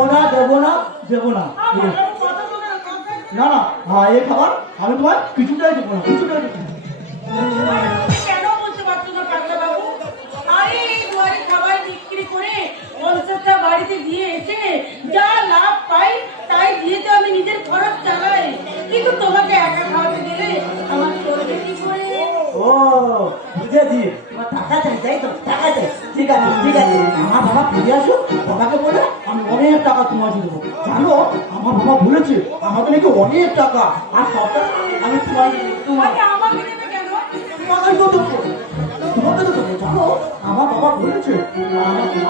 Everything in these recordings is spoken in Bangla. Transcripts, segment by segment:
দেবো না দেবো না দেবো না না না। হ্যাঁ এই খাবার আমি তোমার কিছুটাই দেবো না, কিছুটাই দেবো না। কেন বলতে পারছো না কাকা বাবু? আরে এই দুয়ারে খাবার বিক্রি করে 50টা বাড়িতে দিয়ে এসে যা লাভ পাই তাই দিয়ে তো আমি নিজের খরচ চালাই, কিন্তু তোমাকে একা খাওয়াতে গেলে আমার চলবে কি করে? ও বুঝেছি, তোমার টাকা চাই তাই তো, টাকা চাই। ঠিক আছে ঠিক আছে, আমার বাবা ফিরে আসো, বাবাকে বলে আমি অনেক টাকা তোমাকে দেবো। জানো আমার বাবা বলেছে আমাকে নাকি অনেক টাকা, আর সব টাকা আমি আরে আমাকে দেবে কেন? তোমাকে তো দেবো, তোমাকে তো দেবো। জানো আমার বাবা বলেছে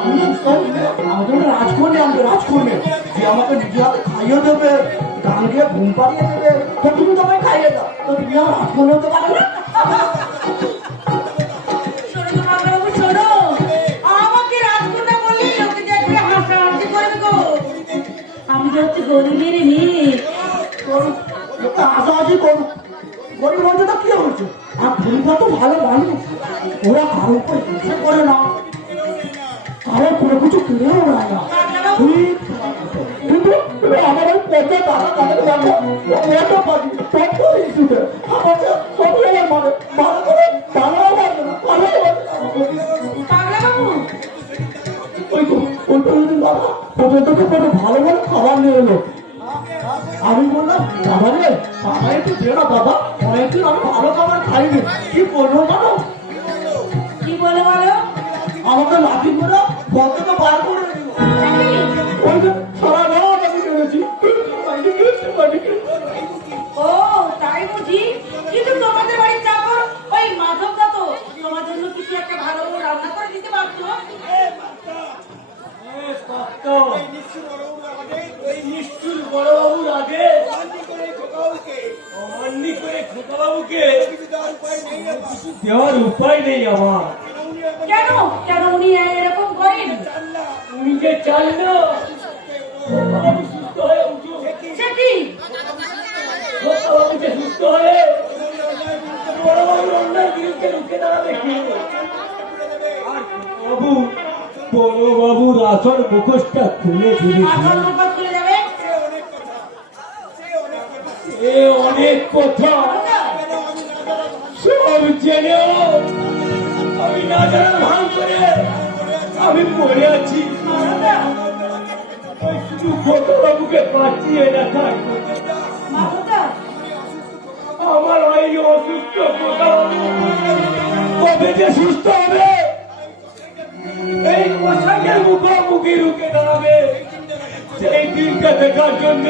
আমি সুস্থ হলে আমাকে একটা রাজকন্যা আনবে, রাজকন্যা যে আমাকে নিজে হাতে খাইয়ে দেবে, গান দিয়ে ঘুম পাড়িয়ে দেবে। তো তুমি তো আমায় খাইয়ে দাও, তো তুমি আমার রাজকন্যা হতে পারো না? শোনো তো কাকা বাবু, শোনো, আমাকে রাজকন্যা বললে লোকে দেখবে হাসাহাসি করবে গো। আমি তো হচ্ছে গরিবের মেয়ে। করুক, লোকে হাসাহাসি করুক, গরিব হয়েছে তো কি হয়েছে? আর গরিবরা তো ভালো মানুষ, ওরা কারো উপর হিংসে করে না, কারো কোনো কিছু কিনেও নেয় না। ঠিক, কিন্তু আমার ওই পচা টাকা কামাতে পারবো, ওটা পাবি তত ইস্যুতে আমাকে সব জায়গায় মানে ভালো করে টাকাও পারবে না, টাকাও পারবে না। কাকা বাবু, ওই তো ওইটা যদি বাবা তোদের তোকে কত ভালো ভালো খাবার নিয়ে এলো, আমি বললাম বাবা রে খাবার একটু দে না বাবা, অনেকদিন আমি ভালো খাবার খাইনি। কি বলবো জানো, কি বলে বলো? আমাকে লাঠি করে ঘর থেকে বার করে দিল। ওই যে সারা রাত আমি কেটেছি। ও তাই বুঝি? কিন্তু তোমাদের বাড়ির চাকর ওই মাধব দা তো তোমার জন্য কিছু একটা ভালো রান্না করে দিতে পারতো। নিষ্ঠুর বড়বাবুর আগে অমান্যি করে খোকাবাবুকে দেওয়ার উপায় নেই আমার। কেন কেন উনি এরকম করেন? উনি যে চান না খোকাবাবু সুস্থ হয়ে উঠুক, সে কি? খোকাবাবু যে সুস্থ হয়ে বড়বাবুর অন্যায় বিরুদ্ধে রুখে দাঁড়াবে কি? আর বাবু বড়বাবুর আসল মুখোশটা খুলে দিয়েছে। আসল মুখ খুলে যাবে? এ অনেক কথা সব জেনেও আমি না জানার ভান করে আমি পড়ে আছি। ওই শুধু খোকাবাবুকে বাঁচিয়ে রাখার মাধব দা, আমার ওই অসুস্থ খোকাবাবু কবে যে সুস্থ হবে, এই পোশাকের মুখোমুখি রুখে দাঁড়াবে, সেই দিনটা দেখার জন্য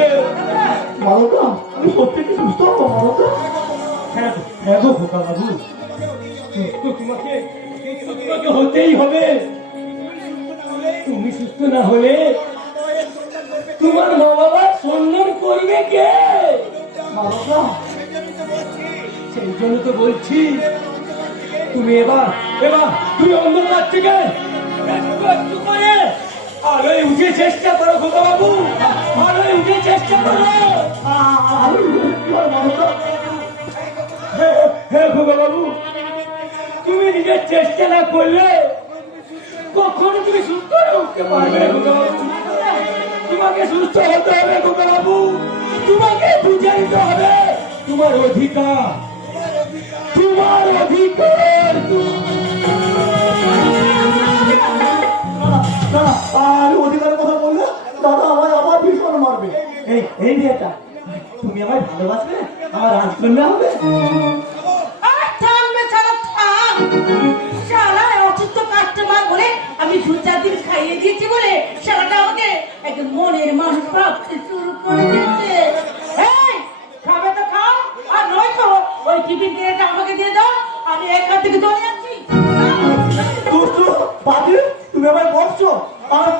মালকা আমি সত্যি কি সুস্থ হবো মালকা? হ্যাঁ গো খোকাবাবু, তোমাকে হতেই হবে। তুমি সুস্থ না হলে তোমার মা বাবা সম্মান করবে কে? মালকা সেই জন্য তো বলছি তুমি এবার তুমি অন্ধকার থেকে একটু একটু করে আলোয় উঠে চেষ্টা করো খোকাবাবু, আলোয় উঠে চেষ্টা করো। আমি মালকা হ্যাঁ খোকাবাবু, তুমি নিজের চেষ্টা না করলে কখনো তুমি সুস্থ হয়ে উঠতে পারবে না খোকাবাবু। তোমাকে সুস্থ হতে হবে খোকাবাবু, তোমাকে বুঝে নিতে হবে তোমার অধিকার, তোমার অধিকার। দাদা আর অধিকারের কথা বললে দাদা আমায় আবার ভীষণ মারবে। এই বিয়েটা তুমি আমায় ভালোবাসবে, আমার রাজকন্যা হবে। আর থামবে ছাড়া থাম। শালা অসুস্থ কাস্টমার বলে আমি 2-4 দিন খাইয়ে দিয়েছি বলে শালাটা আমাকে একদম মনের মানুষ ভাবতে শুরু করে দিয়েছে। এই খাবে তো খাও, আর নয়তো ওই টিফিন ট্রেটা আমাকে দিয়ে দাও, আমি এখান থেকে চলে যাচ্ছি। দুষ্টু বাকি তুমি আমায় বসছো,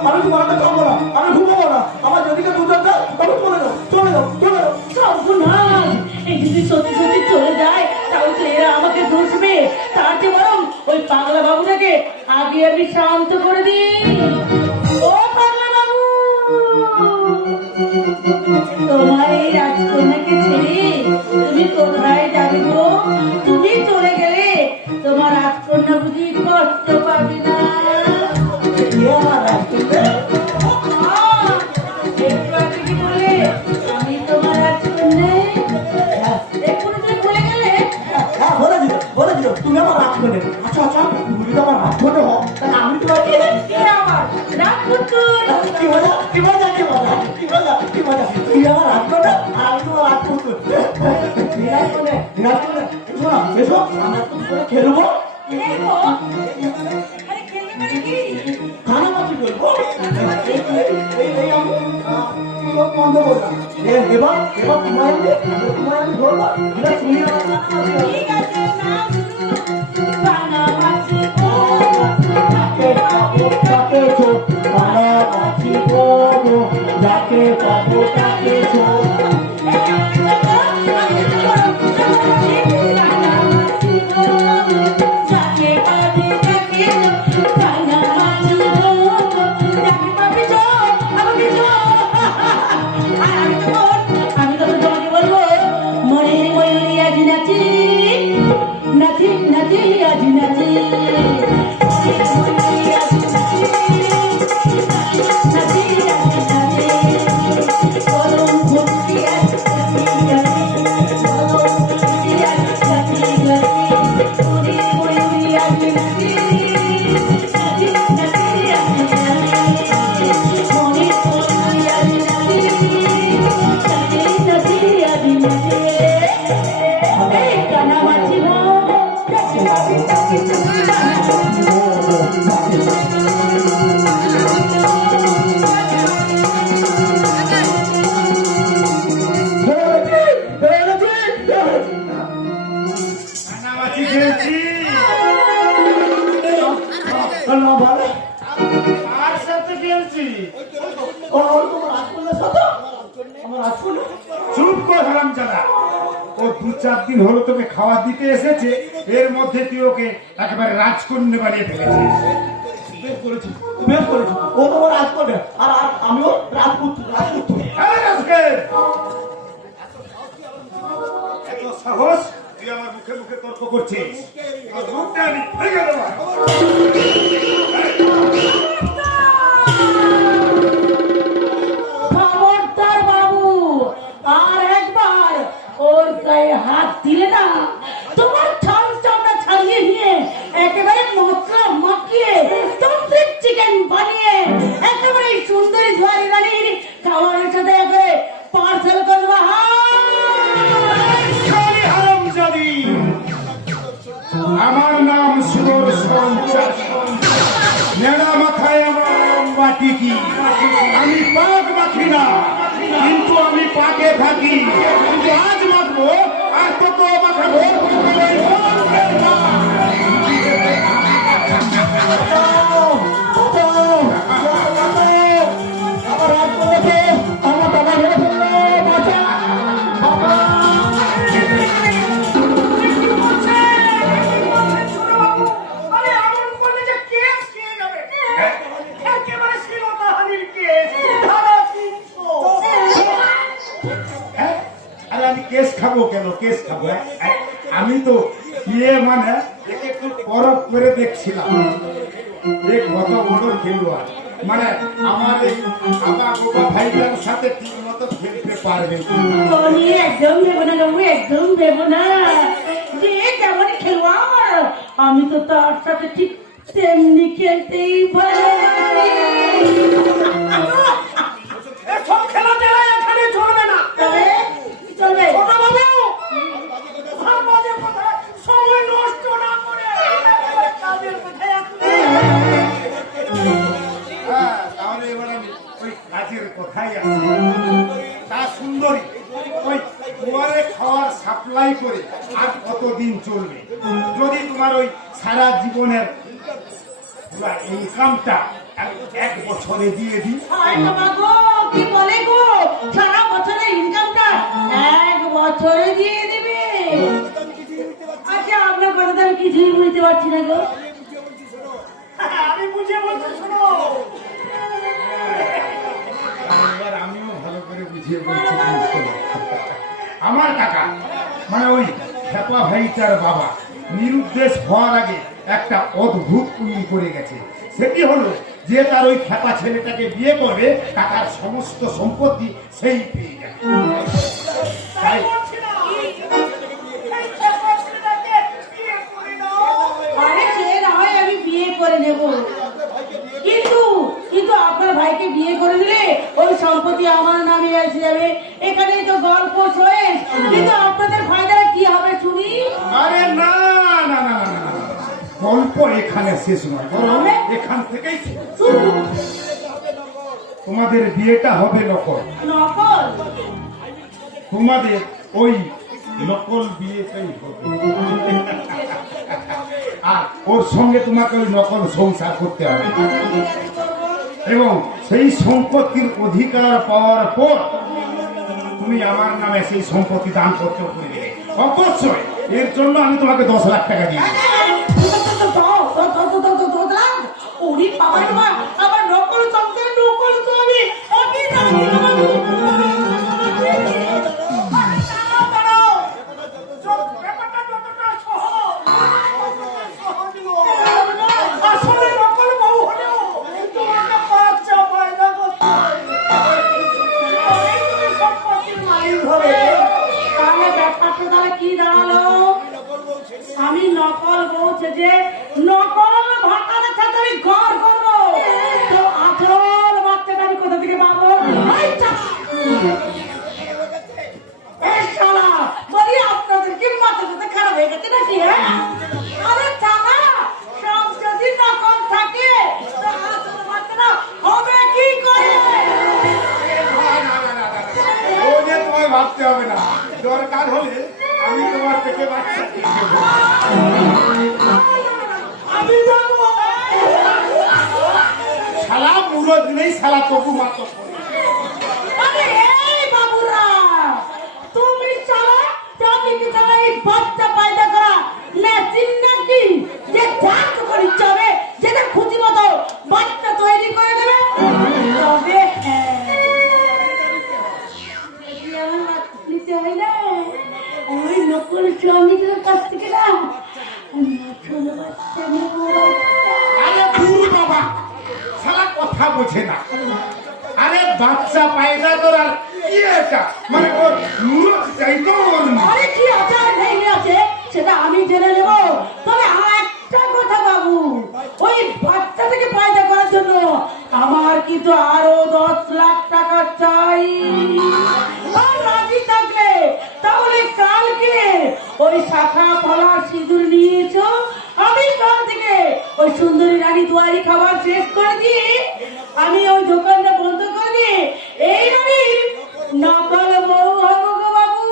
আমি তোমার হাতে খাবো না, আমি ঘুমাবো না, আমার যেদিকে দুজন যায় তবে চলে যাও চলে যাও চলে যাও। সর্বনাশ, এই যদি সত্যি সত্যি চলে যায় তাহলে তো এরা আমাকে দোষবে। তার চেয়ে বরং ওই পাগলা বাবুটাকে আগে আমি শান্ত করে দিই। ও পাগলা বাবু, তোমার এই রাজকন্যাকে ছেড়ে তুমি কোথায় যাবে গো? তুমি চলে গেলে তোমার রাজকন্যা বুঝি কষ্ট পাবে না? আমার রাজকন্যা কি মজা কি মজা কি মজা কি মজা কি মজা তুই আমার হাত করো আর আমি তোমার হাত করবো বিরাট করে শোনো এসো আমরা তুমি করে খেলবো আরে খেলবে মানে কি? খানা পাচ্ছি বলবো বন্ধ করলাম এবার তোমায় আমি ধরবো এবার তুমি আমার ঠিক আছে, নাও শুরু। বাংলা মাছি ও তাকে চোখ পাড়া পাখি বলো যাকে পাবো তাকে চোখ আর সাথে খেলছি চুপ কর হারামজাদা ও 2-4 দিন হলো তোকে খাওয়া দিতে এসেছে এর মধ্যে তুই ওকে একেবারে রাজকন্যা বানিয়ে ফেলেছিস বেশ করেছি ও তোমার রাজ করবে আর আমিও রাজপুত্র আরে রাজকের এত সাহস তুই আমার মুখে মুখে তর্ক করছিস তোর মুখটা আমি ভেঙে দেবো খবরদার বাবু, আর একবার ওর গায়ে হাত দিলে না তোমার ছাল চামড়া ছাড়িয়ে নিয়ে একেবারে মশলা মাখিয়ে তন্ত্রিক চিকেন বানিয়ে একেবারে এই সুন্দরী ধোয়ারি রানীর খাবারের সাথে একেবারে পার্সেল করবো। হারামজাদি আমার নাম সুদর্শন নেড়া মাথায় আমার লম্বা টিকি আমি পাক মাখি না কিন্তু আমি পাকে থাকি কিন্তু আজ মাখবো আর কত মাখাবো আমি কেস খাবো কেন কেস খাবো আমি তো ইয়ে মানে একে একটু পরখ করে দেখছিলাম এক কত বড় খেলোয়াড় মানে আমার এই বাবা বাবা ভাইটার সাথে ঠিক মতো খেলতে পারবে একদম দেবো না বাবু, একদম দেবো না। যে কেমন খেলোয়াড় আমি তো তার সাথে ঠিক তেমনি খেলতেই পারি। সব খেলা টেলা এখানে চলবে না। তবে কি চলবে? ছোট বাবু, সমাজের কথা সময় নষ্ট না করে কাজের কথায় আসলে। হ্যাঁ তাহলে এবার আমি ওই কাজের কথাই আসি তা সুন্দরী ওই দুয়ারে খাওয়ার সাপ্লাই করে আর কতদিন চলবে যদি তোমার ওই সারা জীবনের ইনকামটা এক বছরে দিয়ে দিই আরে বাবা গো, কি বলে গো, সারা বছরের ইনকামটা এক বছরে দিয়ে দিবে? আচ্ছা আপনার কথাটা আমি কিছুই বুঝতে পারছি না গো। আমি বুঝে বলছি, শোনো। এবার আমিও ভালো করে বুঝিয়ে বলছি শোনো। আমার কাকা মানে ওই খেপা ভাইটার বাবা নিরুদ্দেশ হওয়ার আগে একটা অদ্ভুত উইল করে গেছে। সেটি হলো যে তার ওই খেপা ছেলেটাকে বিয়ে করবে কাকার সমস্ত সম্পত্তি সেই পেয়ে যাবে। তাই বলছি না। এই ছেলেটাকে বিয়ে করে দাও। আরে সে না হয় আমি বিয়ে করে নেব, কিন্তু কিন্তু আপনার ভাইকে ভাইকে বিয়ে করে দিলে ওই সম্পত্তি আমার নামে এসে যাবে। এখানেই তো গল্প শেষ, কিন্তু আপনাদের ফায়দায় কি হবে শুনি? আরে না না না না না, না। গল্প এখানে শেষ নয়, বরং এখান থেকেই শেষ। শুনুন। তোমাদের বিয়েটা হবে নকল। নকল? তোমাদের ওই নকল বিয়েটাই হবে। আর ওর সঙ্গে তোমাকে ওই নকল সংসার করতে হবে, এবং সেই সম্পত্তির অধিকার পাওয়ার পর তুমি আমার নামে সেই সম্পত্তি দান করতে পারবে। অবশ্যই এর জন্য আমি তোমাকে 10 লাখ টাকা দিই। ওরে বাবা রে বাবা, আমার নকল সংসার নকল ছবি আমি জানি না। আসলে নকল বউ হলেও তোমাকে বাচ্চা পয়দা করতে হবে। সম্পত্তির মালিক হবে। তাহলে ব্যাপারটা তাহলে কি দাঁড়ালো? আমি নকল বউ যে নকল ভাতারের সাথে আমি ঘর করবো, তো আসল বাচ্চাটা আমি কোথা থেকে পাবো? এই শালা, বলি আপনাদের কি মাথা টাথা খারাপ হয়ে গেছে নাকি? হ্যাঁ, আরে চালা, সব যদি নকল থাকে তো আসল বাচ্চাটা হবে কি করে? ও যে তোমায় ভাবতে হবে না, দরকার হলে আমি তোমার পেটে বাচ্চা দিয়ে দেবো। আমি যাবো। শালা মুরদ নেই, শালা তবু মাতো। আরে এই বাবুরা, তুমি চালা তুমি কি চালা এই বাচ্চা পয়দা করা মেশিন নাকি যে যাক করে চলে যেটা খুশি মতো বাচ্চা তৈরি করে দেবে? তবে নিতে হয় না ওই নকল শ্রমিকের কাছ থেকে না নকল বাচ্চা নেবো। আরে দূর বাবা, শালা কথা বোঝে না। আরে বাচ্চা পায়দা করার কি এটা, মানে ওর মুরদ চাইতো ওর না। আরে কি আচার নেই আছে সেটা আমি জেনে নেব। তবে একটা কথা বাবু, ওই বাচ্চা থেকে পয়দা করার জন্য আমার কিন্তু আরো 10 লাখ টাকা চাই। আর রাজি থাকলে তাহলে কালকে ওই শাখা পলা সিঁদুর নিয়েছো, আমি কাল থেকে ওই সুন্দরী রানী দুয়ারি খাবার শেষ করে দিয়ে আমি ওই দোকানটা বন্ধ করে দিয়ে এই বাড়ির নকল বউ হবো গো বাবু,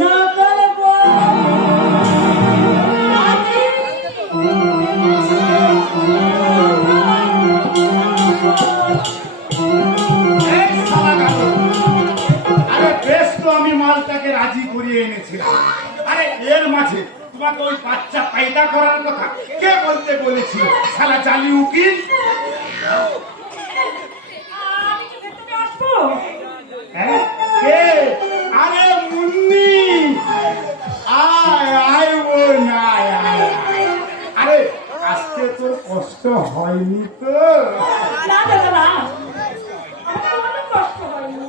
নকল বউ। এই শালা গাধা। আরে বেশ তো আমি মালটাকে রাজি করিয়ে এনেছিলাম। আরে এর মাঝে তোমাকে ওই বাচ্চা পায়দা করার কথা কে বলতে বলেছিল? শালা জালি উকিল। আমি কি ভেতরে আসবো? হ্যাঁ, কে? আরে মুন্নি, আয় আয় বোন, আয় আয় আয়। আরে আসতে তোর কষ্ট হয়নি তো? না দাদা না, আমার কোনো কষ্ট হয়নি।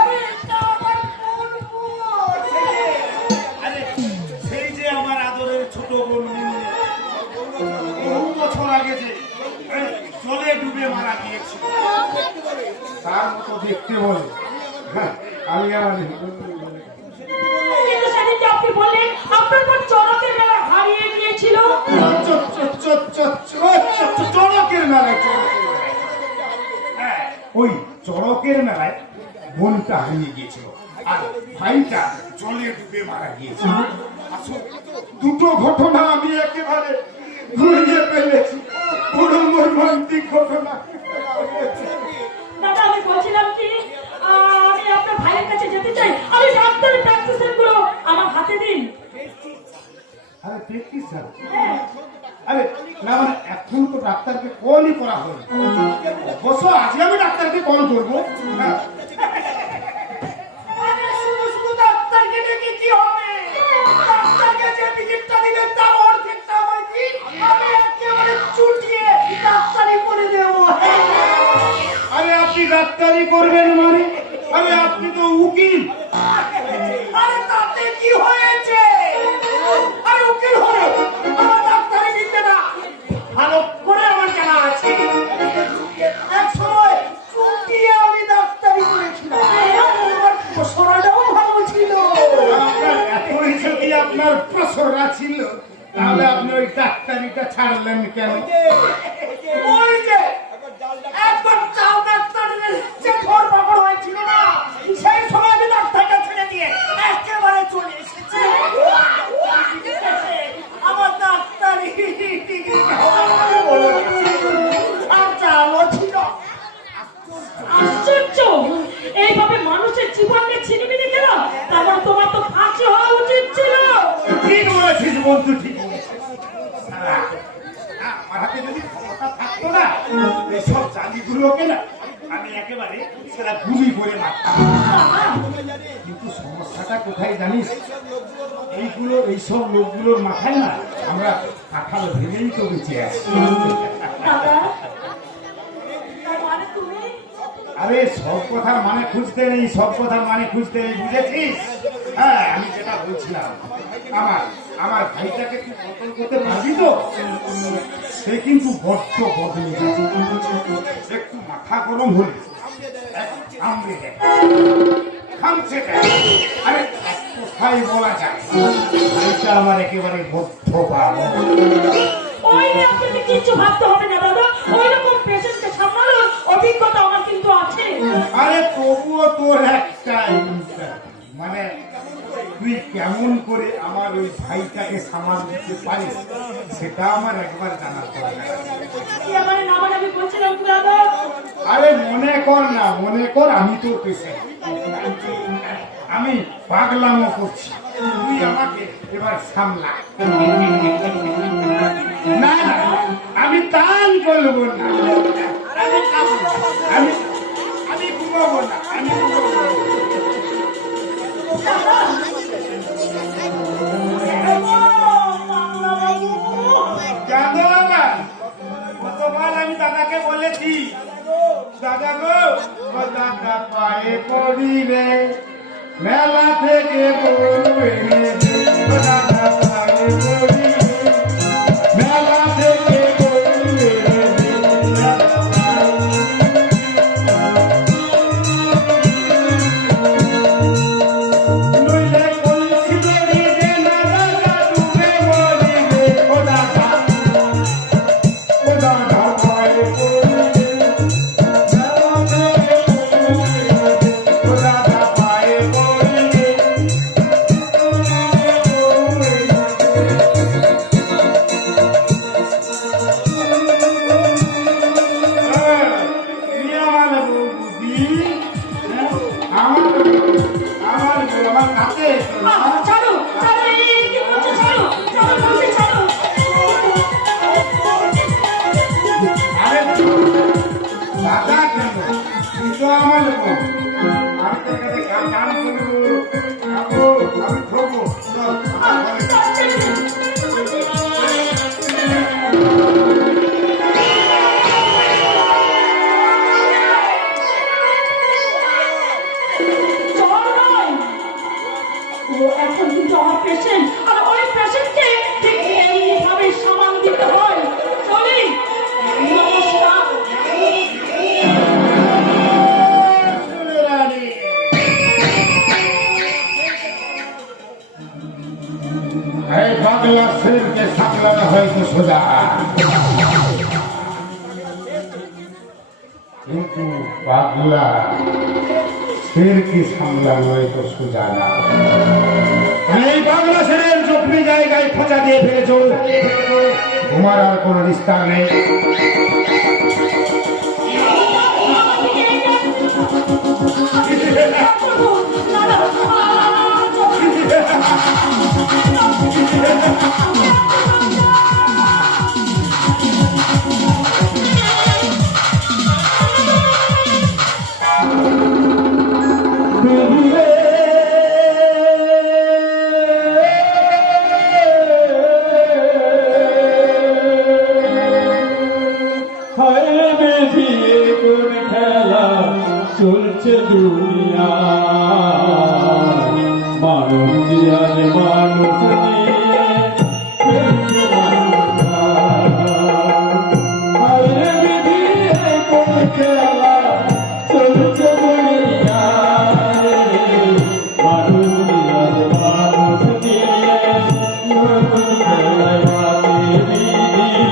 আরে এটা আমার কোন বোন? আরে সেই যে আমার আদরের ছোট বোন মুন্নি, বহু বছর আগে যে জলে ডুবে মারা গিয়েছিল, তার মতো দেখতে বলে। হ্যাঁ, আমি আর কিন্তু সেদিন যে আপনি বললেন আপনার বোন চড়কের মেলা হারিয়ে গিয়েছিল। চড়কের মেলায়, হ্যাঁ, ওই চড়কের মেলায় বোনটা হারিয়ে গিয়েছিল আর ভাইটা জলে ডুবে মারা গিয়েছিল। আসলে দুটো ঘটনা আমি একেবারে ঘুরিয়ে ফেলেছি, পুরো মর্মান্তিক ঘটনা। দাদা আমি বলছিলাম কি, আমি আপনার ভাইয়ের কাছে যেতে চাই। আমি ডাক্তারের প্রেসক্রিপশন গুলো আমার হাতে দিন। আরে দেখি স্যার, হ্যাঁ, আরে না মানে এখন তো ডাক্তারকে কলই করা হয়নি। অবশ্য আজকে আমি ডাক্তারকে কল করবো। হ্যাঁ, আরে শুধু শুধু ডাক্তারকে ডেকে কি হবে? ডাক্তারকে যে টিকিটটা দিবেন তার অর্ধেকটা আমায় দিন, আমি একেবারে চুটিয়ে ডাক্তারি করে দেবো। আরে আপনি ডাক্তারি করবেন মানে? আরে আপনি তো উকিল। আরে তাতে কি হয়েছে? আরে উকিল হলে আমার ডাক্তারি দিতে না, ভালো করে আমার জানা ছাড়লেন কেন? ওই যে একবার চাল ডাক্তারের যে ঘর পাকড় হয়েছিল না, সেই সময় আমি ডাক্তারকে ছেড়ে দিয়ে একেবারে চলে এসেছি। আমার ডাক্তারি আর চালও ছিল। আশ্চর্য, এইভাবে মানুষের জীবন নিয়ে ছিনিমিনি গেল, তারপর তোমার তো ফাঁসি হওয়া উচিত ছিল। ঠিক বলেছিস বন্ধু, ঠিক বলেছিস। সারা, আমার হাতে যদি ক্ষমতা থাকতো না, এইসব জালিগুলোকে না আমি একেবারে সেটা গুলি করে মারতাম। কিন্তু সমস্যাটা কোথায় জানিস? এইসব লোকগুলোর মাথায় না আমরা কাঁঠাল ভেঙেই তো বেঁচে আছি। দাদা, তার মানে তুমি? আরে সব কথার মানে খুঁজতে নেই, সব কথার মানে খুঁজতে নেই, বুঝেছিস? হ্যাঁ, আমি যেটা বলছিলাম, আমার ভাইটাকে তুই কতল করতে পারবি তো? সে কিন্তু বড্ড বদলে গেছে। একটু মাথা গরম হলে কামড়ে দেয়, খামছে দেয়। আরে এক কথাই বলা যায়, ভাইটা আমার একেবারে বদ্ধ পাল। ওই নিয়ে আপনাকে কিচ্ছু ভাবতে হবে না দাদা, ওই রকম পেশেন্টকে সামলানোর অভিজ্ঞতা আমার কিন্তু আছে। আরে তবুও তোর একটাই মানে তুই কেমন করে আমার ওই ভাইটাকে সামাল দিতে পারিস সেটা আমার একবার জানার দরকার। কি মানে না মানে আমি বলছিলাম কি দাদা? আরে মনে কর না, মনে কর আমি তোর পেশেন্ট, আমি পাগলামো করছি, তুই আমাকে এবার সামলা। না না, আমি তান করবো না, আমি ঘুমাবো না, আমি ঘুমাবো না। কেন না? কতবার আমি দাদাকে বলেছি, দাদা গো দাদা পায়ে পড়ি রে, মেলা থেকে গরু এনে দে, দাদা পায়ে পড়ি রে, মেলা থেকে গরু এনে দে, দাদা পায়ে নইলে কলসি দড়ি দে না দাদা ডুবে মরি রে, ও দাদা পায়ে পড়ি রে, মেলা থেকে গরু এনে দে, ও দাদা পায়ে পড়ি রে, গরু এনে দে। আমার কাছে ছাড়ো ছাড়ো, এই কি করছো? ছাড়ো ছাড়ো বলছি, ছাড়ো। আরে দাদা কেন তুই তো আমার লোক, আমি তোর কাছে গান করবো, খাবো, আমি খাবো। চল, আমার ঘরে। ও এখন কিন্তু আমার পেশেন্ট, আর ওই পেশেন্টকে ঠিক এইভাবে সামাল দিতে হয়। চলি, নমস্কার। এই পাগলা শেরকে সামলানো হয়তো সোজা, কিন্তু পাগলা শেরকে সামলানো হয়তো সোজা না। এই পাগলা শেরের জখমি জায়গায় খোঁচা দিয়ে ফেলেছো, তোমার আর কোনো নিস্তার নেই। চলছে দুনিয়া মানব জিয়ার মানুষ নিয়ে চলছে দুনিয়া। আরে বিধি কোন খেলা চলছে দুনিয়া, মানব জিয়ার মানুষ নিয়ে নতুন খেলায় মাতে বিধি।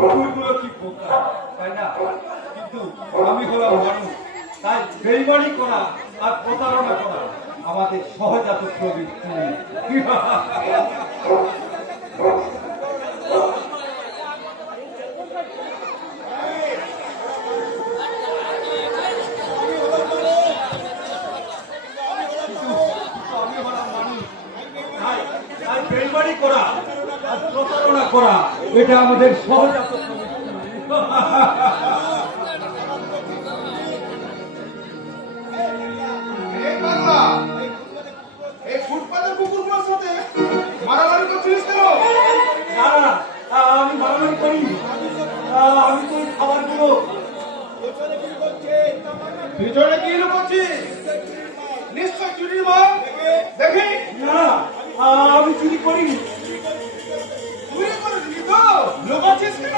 কুকুরগুলো কি বোকা, তাই না? কিন্তু আমি হলাম মানুষ, তাই বেইমানি করা আর প্রতারণা করা আমাদের সহজাত প্রবৃত্তি। আমি হলাম মানুষ, তাই বেইমানি করা আর প্রতারণা করা এটা আমাদের সহজাত প্রবৃত্তি। এই বাংলা, এই ফুটপাতের কুকুরগুলোর সাথে মারামারি করছিস কেন? না না, আমি মারামারি করিনি। আমি তো ওই খাবারগুলো পিছনে কি লুকোচ্ছিস? নিশ্চয় চুরির মাল। দেখি না, আমি চুরি করিনি। চুরি করেছিস তো, লুকোচ্ছিস কেন?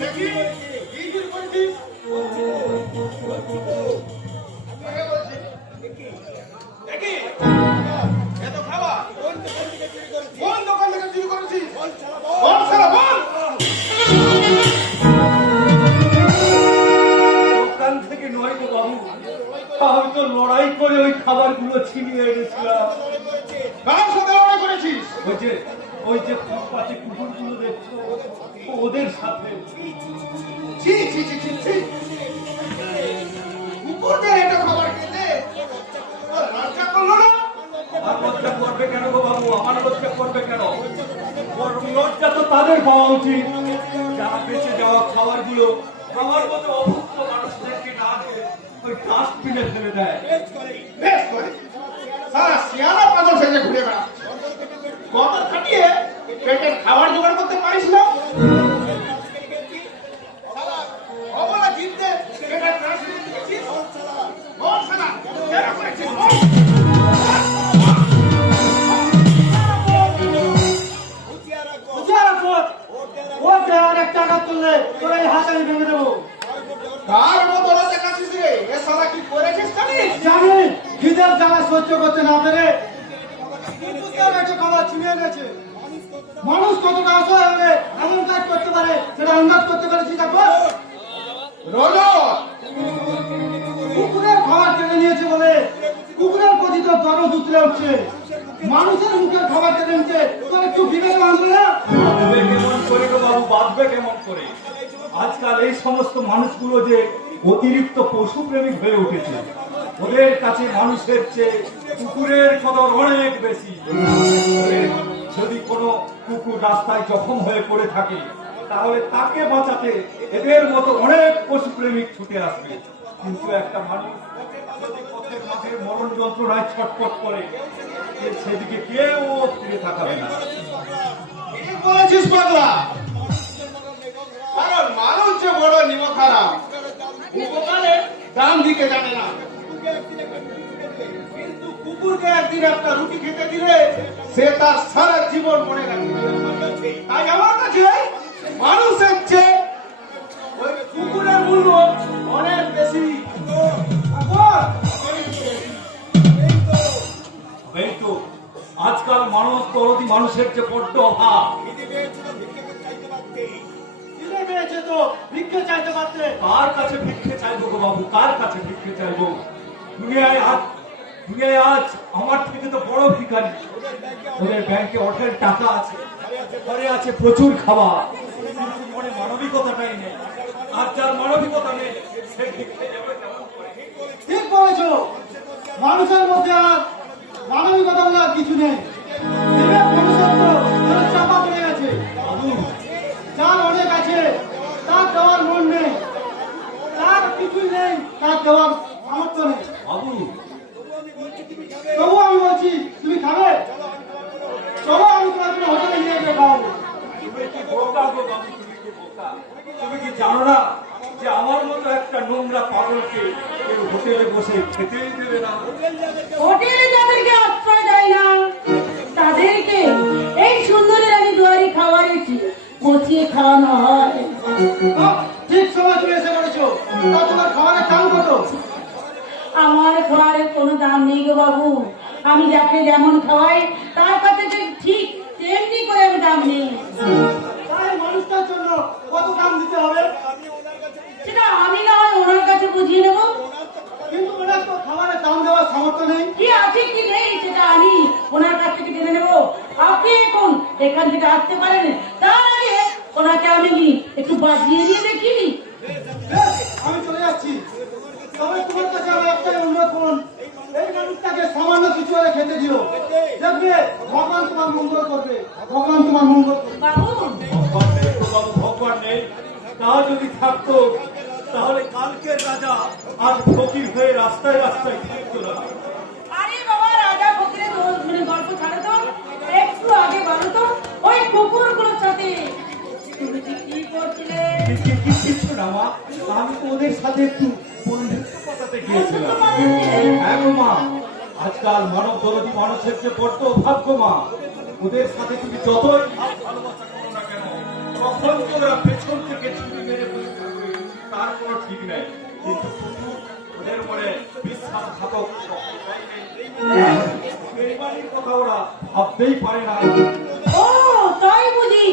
দেখি কি চুরি করেছিস? দেখি এত খাবার কোন দোকান থেকে চুরি করেছিস? বল সারা বল। দোকান থেকে নয় গো বাবু, আমি তো লড়াই করে ওই খাবারগুলো ছিনিয়ে এনেছিলাম। কার সাথে লড়াই করেছিস? ওই যে ফুটপাতে কুকুরগুলো দেখছো, ওদের সাথে। ছি ছি ছি ছি ছি, কুকুরদের এটা খাবার খেতে তোর লজ্জা করলো না? আর লজ্জা করবে কেন গো বাবু? আমার লজ্জা করবে কেন? বরং লজ্জা তো তাদের পাওয়া উচিত যারা বেঁচে যাওয়া খাবারগুলো আমার মতো অভুক্ত মানুষদেরকে না দিয়ে ওই ডাস্টবিনে ফেলে দেয়। বেশ করে সারা শিয়ালা পাগল সেজে ঘুরে বেড়াচ্ছে। কত খাটিয়ে পেটের খাবার জোগাড় করতে পারিস না? অবলা জিততে পেটের ট্রান্সফার দিয়েছিস? বল সারা কেন করেছিস? বল। কার বদলা দেখাচ্ছিস রে? এ সারা কি করেছিস জানিস? জানি খিদের জ্বালা সহ্য করতে না পেরে কুকুরদের একটা খাবার ছিনিয়ে গেছে। মানুষ কতটা অসহায় হলে এমন কাজ করতে পারে সেটা আন্দাজ করতে পেরেছি। তারপর রোজো কুকুরের খাবার কেড়ে নিয়েছে বলে কুকুরের প্রতি তো দরদ উতলে উঠছে। মানুষের মুখের খাবার কেড়ে নিচ্ছে, তোর একটু বিবেক আনবে না? বাঁধবে কেমন করে গো বাবু, বাঁধবে কেমন করে? আজকাল এই সমস্ত মানুষগুলো যে অতিরিক্ত পশুপ্রেমিক হয়ে উঠেছে, ওদের কাছে মানুষের চেয়ে কুকুরের কদর অনেক বেশি। যদি কোনো কুকুর রাস্তায় জখম হয়ে পড়ে থাকে তাহলে তাকে বাঁচাতে এদের মতো অনেক পশুপ্রেমিক ছুটে আসবে। কিন্তু একটা মানুষ যদি পথের মাঝে মরণ যন্ত্রণায় ছটফট করে, সেদিকে কেউ ফিরে তাকাবে না। ঠিক বলেছিস পাগলা। কারণ মানুষ যে বড় নিমক হারাম, উপকারে দাম দিতে জানে না। কিন্তু কুকুরকে একদিন একটা রুটি খেতে দিলে সে তার সারা জীবন মনে রাখবে। তাই আমার কাছে মানুষের চেয়ে ওই কুকুরের মূল্য অনেক বেশি। এই তো আজকাল মানুষ দরদি মানুষের যে বড্ড অভাব। খিদে পেয়েছে তো ভিক্ষে চাইতে পারতে। কার কাছে ভিক্ষে চাইবো গো বাবু, কার কাছে ভিক্ষে চাইবো? দুনিয়ায় আজ আমার থেকে তো বড় ভিখারি। ওদের ব্যাংকে অঢেল টাকা আছে, ঘরে আছে প্রচুর খাবার, কিন্তু মনে মানবিকতাটাই নেই। আর যার মানবিকতা নেই সে ভিক্ষে যাবে কেমন করে? ঠিক বলেছো, মানুষের মধ্যে আর মানবিকতা বলে আর কিছু নেই। বিবেক মনুষ্যত্ব যেন চাপা পড়ে গেছে। বাবু, যার অনেক আছে তার দেওয়ার মন নেই, তার কিছুই নেই তার দেওয়ার সামর্থ্য নেই। বাবু তবু আমি বলছি তুমি খাবে, চলো আমি তোমার কোনো হোটেলে নিয়ে গিয়ে খাওয়াবো। তুমি কি বোকা গো বাবু, তুমি কি বোকা? তুমি কি জানো না যে আমার মতো একটা নোংরা পাগলকে কেউ হোটেলে বসে খেতেই দেবে না? হোটেলে যাদেরকে আশ্রয় দেয় না তাদেরকে এই সুন্দরের আমি দুয়ারি খাওয়ারেছি, পচিয়ে খাওয়ানো হয়। ঠিক সময় তুমি এসে পড়েছো। তা তোমার খাবারের দাম কত? আমার খাবারের কোনো দাম নেই গো বাবু। আমি যাকে যেমন খাওয়াই তার কাছে ঠিক তেমনি করে আমি দাম নেই। তাই মানুষটার জন্য ওনাকে আমি একটু বাজিয়ে নিয়ে দেখি। বেশ, আমি চলে যাচ্ছি। তবে তোমার কাছে আমার একটাই অনুরোধ করুন, এই মানুষটাকে সামান্য কিছু হলে খেতে দিও। দেখবে ভগবান তোমার মঙ্গল করবে, ভগবান তোমার মঙ্গল করবে। বাবু বাবু ভগবান নেই, তা যদি থাকতো তাহলে কালকের রাজা আজ ফকির হয়ে রাস্তায় রাস্তায় ঘুরতো না। আরে বাবা, রাজা ফকিরের মানে গল্প ছাড়ো তো, একটু আগে বলো তো ওই কুকুরগুলোর সাথে তুমি যে কি করছিলে? কিছু না মা, আমি তো ওদের সাথে একটু বন্ধুত্ব পাতাতে গিয়েছিলাম। হ্যাঁ গো মা, আজকাল মানব দরদি মানুষের যে বড্ড ভাগ্য মা। ওদের সাথে তুমি যতই ভালোবাসা করো না কেন, কখন যে ওরা পেছন থেকে ছুরি মেরে ফেলতে পারবে তার কোনো ঠিক নেই। কিন্তু ওদের উপরে বিশ্বাসঘাতক এই বাড়ির কথা ওরা ভাবতেই পারে না। ও তাই বুঝি,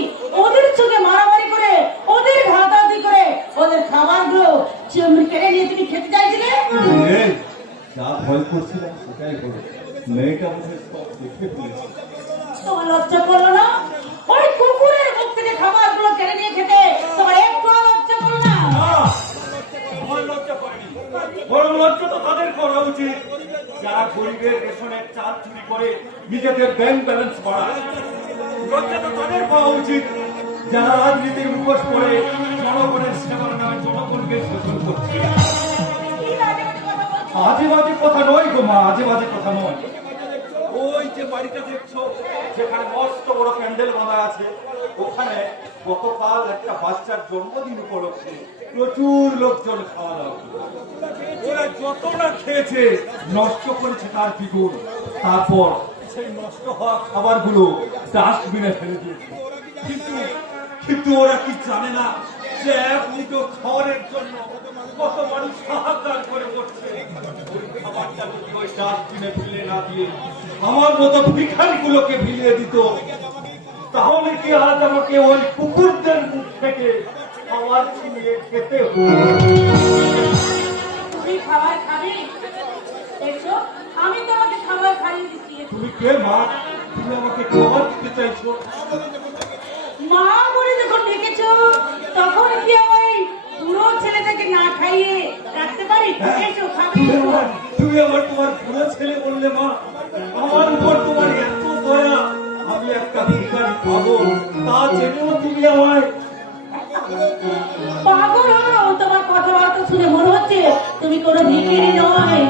ওদের চোখে মারামারি করে, ওদের ঘাটাঘাটি করে, ওদের খাবারগুলো কেড়ে নিয়ে তুমি খেতে চাইছিলে? এই, যা ভয় করছিলাম সেটাই হলো। মেয়েটা মুখে সব দেখে ফেলেছে। তোমার লজ্জা করলো না? ওই কুকুরের মুখ থেকে খাবারগুলো কেড়ে নিয়ে খেতে তোমার একটু লজ্জা করলো না? আমার লজ্জা করেনি, বরং লজ্জা তো তাদের করা উচিত যারা গরিবের রেশনের চাল চুরি করে নিজেদের ব্যাংক ব্যালেন্স বাড়ায়। লজ্জা তো তাদের পাওয়া উচিত যারা রাজনীতির মুখোশ পরে জনগণের সেবার নামে জনগণকে শোষণ করছে। কি বাজে বাজে কথা বলছো? আজে বাজে কথা নয় গো মা, আজে বাজে কথা নয়। ওই যে বাড়িটা দেখছো যেখানে মস্ত বড় প্যান্ডেল বাঁধা আছে, ওখানে গতকাল একটা বাচ্চার জন্মদিন উপলক্ষে প্রচুর লোকজন খাওয়া দাওয়া করেছে। ওরা যতটা খেয়েছে নষ্ট করেছে তার দ্বিগুণ। তারপর সেই নষ্ট হওয়া খাবারগুলো ডাস্টবিনে ফেলে দিয়েছে। কিন্তু ওরা কি জানে না যে এক মুঠো খাবারের জন্য কত মানুষ হাহাকার করে পড়ছে। ওই খাবারটা যদি ওই ডাস্টবিনে ফেলে না দিয়ে আমার মতো ভিখারিগুলোকে ভিলিয়ে দিত, তাহলে কি আজ আমাকে ওই কুকুরদের মুখ থেকে খাবার ছিনিয়ে খেতে হতো? তুমি খাবার খাবে? দেখছো, আমি তোমাকে খাবার খাইয়ে দিচ্ছি। তুমি কে মা? তুমি আমাকে খাবার দিতে চাইছো? মা বলে যখন ডেকেছো তখন কি আমার এই বুড়ো ছেলেটাকে না খাইয়ে রাখতে পারি? এসো খাবে। তুমি আমার তোমার বুড়ো ছেলে বললে মা, আমার উপর তোমার এত দয়া। আমি একটা ভিখারি পাগল, তা জেনেও তুমি আমায় পাগল হলো? তোমার কথাবার্তা শুনে মনে হচ্ছে তুমি কোনো ভিখারি নয়।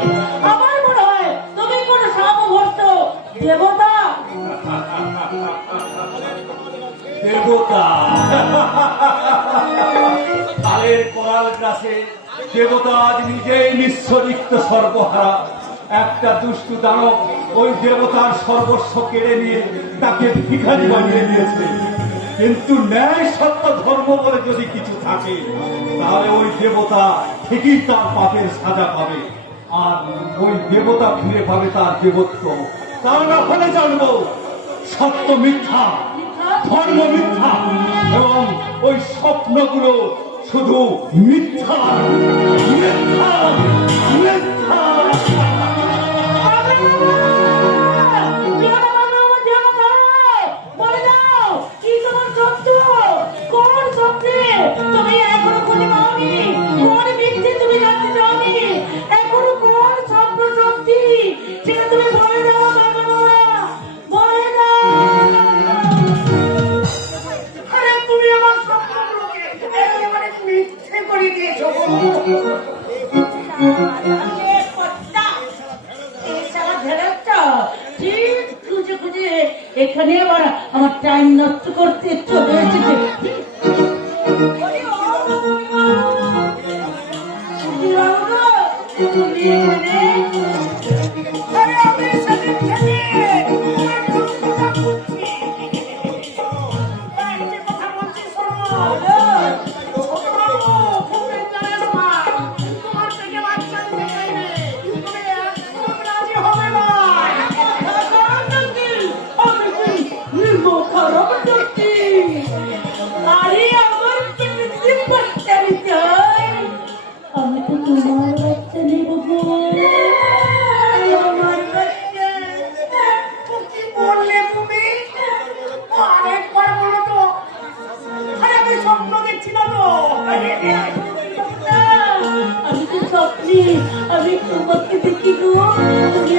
আমার মনে হয় তুমি কোনো সমভক্ত দেবতা। দেবতা? কালের করাল গ্রাসে দেবতা আজ নিজেই নিঃস্বরিক্ত সর্বহারা। একটা দুষ্টু দানব ওই দেবতার সর্বস্ব কেড়ে নিয়ে তাকে ভিখারি বানিয়ে দিয়েছে। কিন্তু ন্যায় সত্য ধর্ম বলে যদি কিছু থাকে তাহলে ওই দেবতা ঠিকই তার পাপের সাজা পাবে, আর ওই দেবতা ফিরে পাবে তার দেবত্ব। তা না হলে জানবো সত্য মিথ্যা, ধর্ম মিথ্যা, এবং ওই স্বপ্নগুলো শুধু মিথ্যা মিথ্যা মিথ্যা। বলে দাও, কি তোমার স্বপ্ন? কোন স্বপ্নে তুমি এখনো খুঁজে পাওনি? কোন ব্যক্তি তুমি জানতে চাওনি? এখনো কোন স্বপ্ন সত্যি সেটা তুমি বলে দাও বাবা, বলে দাও। আরে তুমি আমার স্বপ্নগুলোকে একেবারে মিথ্যে করে দিয়েছো। এখানে আবার আমার টাইম নষ্ট করতে চলে এসেছে। আমি তো তোমার বাচ্চা নেব গো। আমার বাচ্চা। কি বললে তুমি? আরেকবার বলো তো। আরে আমি স্বপ্ন দেখছি না তো। আমি তো স্বপ্নে, আমি তোমাকে দেখি গো, তুমি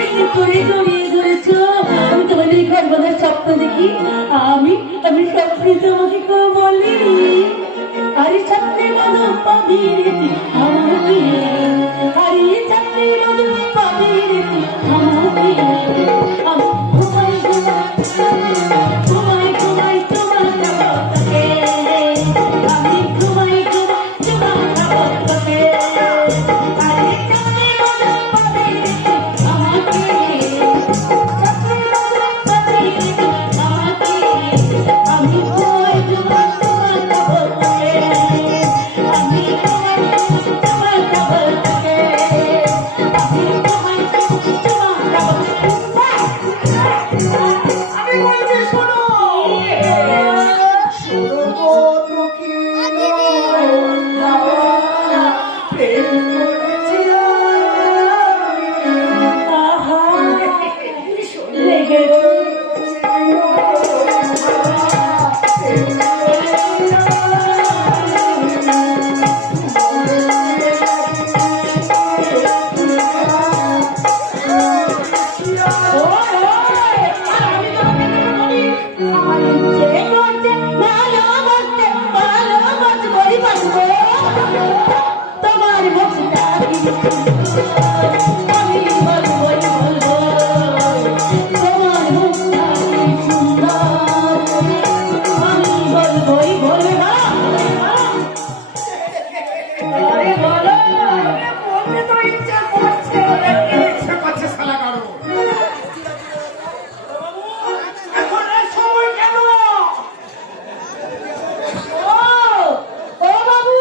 এমনি করে জড়িয়ে ধরেছো। আমি তোমাদের ঘর বাঁধার স্বপ্ন দেখি। আমি আমি স্বপ্নে তোমাকে কেউ বলিনি। আরে স্বপ্নে মধু পাবির আমাকে, আরে স্বপ্নে মধু পাবির আমাকে। আমি ঘুমাই ঘুমাই ঘুমাই তোমার জগৎকে, আমি ঘুমাই ঘুমাই তোমার জগৎকে। আরে স্বপ্নে মধু পাবির আমাকে, স্বপ্নে মধু পাবির আমাকে। আমি ঘুমাই ঘুমাই তোমার জগৎকে, আমি ঘুমাই তোমার জগৎকে, আমি ঘুমাই তোমার জগৎকে। আমি বলছি শোনো। আহা, লেগেছে। তোমার মুখটা আমি বলবো বলবো, তোমার মুখটা সুন্দর, আমি বলবোই বলবো। আরে বলো, বলতে তো ইচ্ছা করছে। ইচ্ছে করছে শালা কারো। এখন এই সময় কেন? ও বাবু,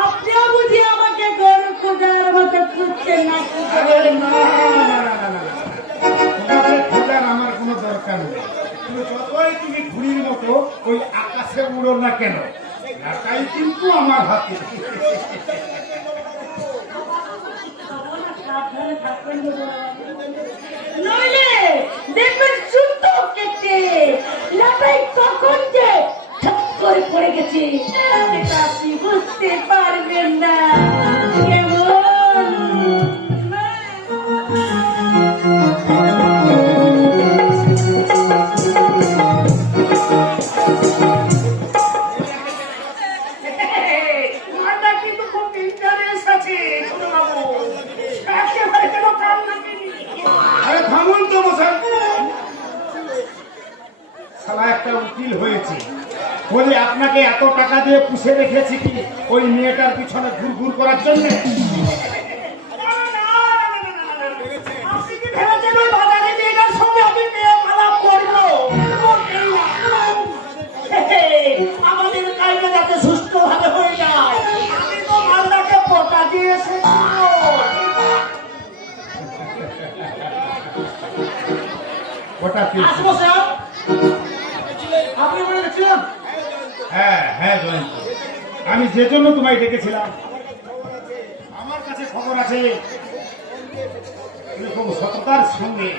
আপনিও বুঝি আমাকে গরু খোঁজার মতো খুঁজছেন নাকি? আরে না, না, না, না, না, না। তোমাকে খোঁজার আমার কোনো দরকার নেই। তুমি যতই তুমি ঘুড়ির মতো ওই আকাশে উড়ো না কেন, এটাই কিন্তু আমার হাতে। সাবধানে থাকবেন গো। নইলে দেখবেন শুদ্ধ কেটে লাটাই কখন যে ঠক করে পড়ে গেছে, এটা আপনি বুঝতে পারবেন না। কেমন? মাটা কিন্তু খুব ইন্টারেস্ট আছে ছোট বাবু। একেবারে কেন কাম নাকি? আরে থামুন তো মশাই। শালা একটা উকিল হয়েছে বলে আপনাকে এত টাকা দিয়ে পুষে রেখেছি কি ওই মেয়েটার পিছনে ঘুরঘুর করার জন্য? আপনি কি ভেবেছেন ওই বাজারে মেয়েটার সঙ্গে আমি মেয়ে আলাপ করবো? মোটেই না। আমাদের কাজটা যাতে সুষ্ঠুভাবে হয়ে যায়, আমি তো মালদাকে পোটা দিয়ে এসেছি। ওটা কি? আসবো স্যার, আপনি বলে গেছিলাম। হ্যাঁ হ্যাঁ জয়ন্ত, আমি যে জন্য তোমায় ডেকেছিলাম, আমার কাছে খবর আছে তুমি খুব সততার সঙ্গে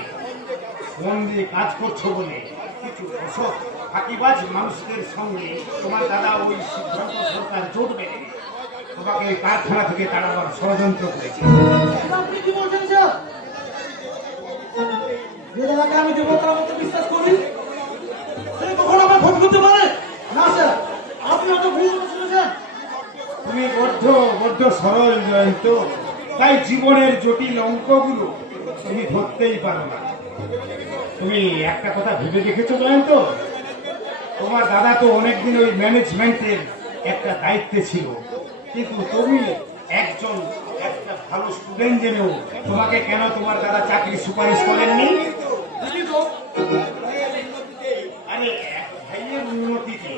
মন দিয়ে কাজ করছো বলে কিছু অসৎ ফাঁকিবাজ মানুষদের সঙ্গে তোমার দাদা ওই সিদ্ধান্ত সরকার জোট বেঁধে তোমাকে এই কারখানা থেকে তাড়াবার ষড়যন্ত্র করেছে। আপনি কি বলছেন স্যার? যে দাদাকে আমি দেবতার মতো বিশ্বাস করি, সে কখনো আমার ভোট করতে পারে না স্যার। আপনি হয়তো ভুল শুনেছেন। তুমি বড্ড সরল জয়ন্ত, তাই জীবনের জটিল অঙ্কগুলো তুমি ধরতেই পারো না। তুমি একটা কথা ভেবে দেখেছো জয়ন্ত, তোমার দাদা তো অনেকদিন ওই ম্যানেজমেন্টের একটা দায়িত্বে ছিল, কিন্তু তুমি একটা ভালো স্টুডেন্ট জেনেও তোমাকে কেন তোমার দাদা চাকরি সুপারিশ করেননি? আরে এক ভাইয়ের উন্নতিতে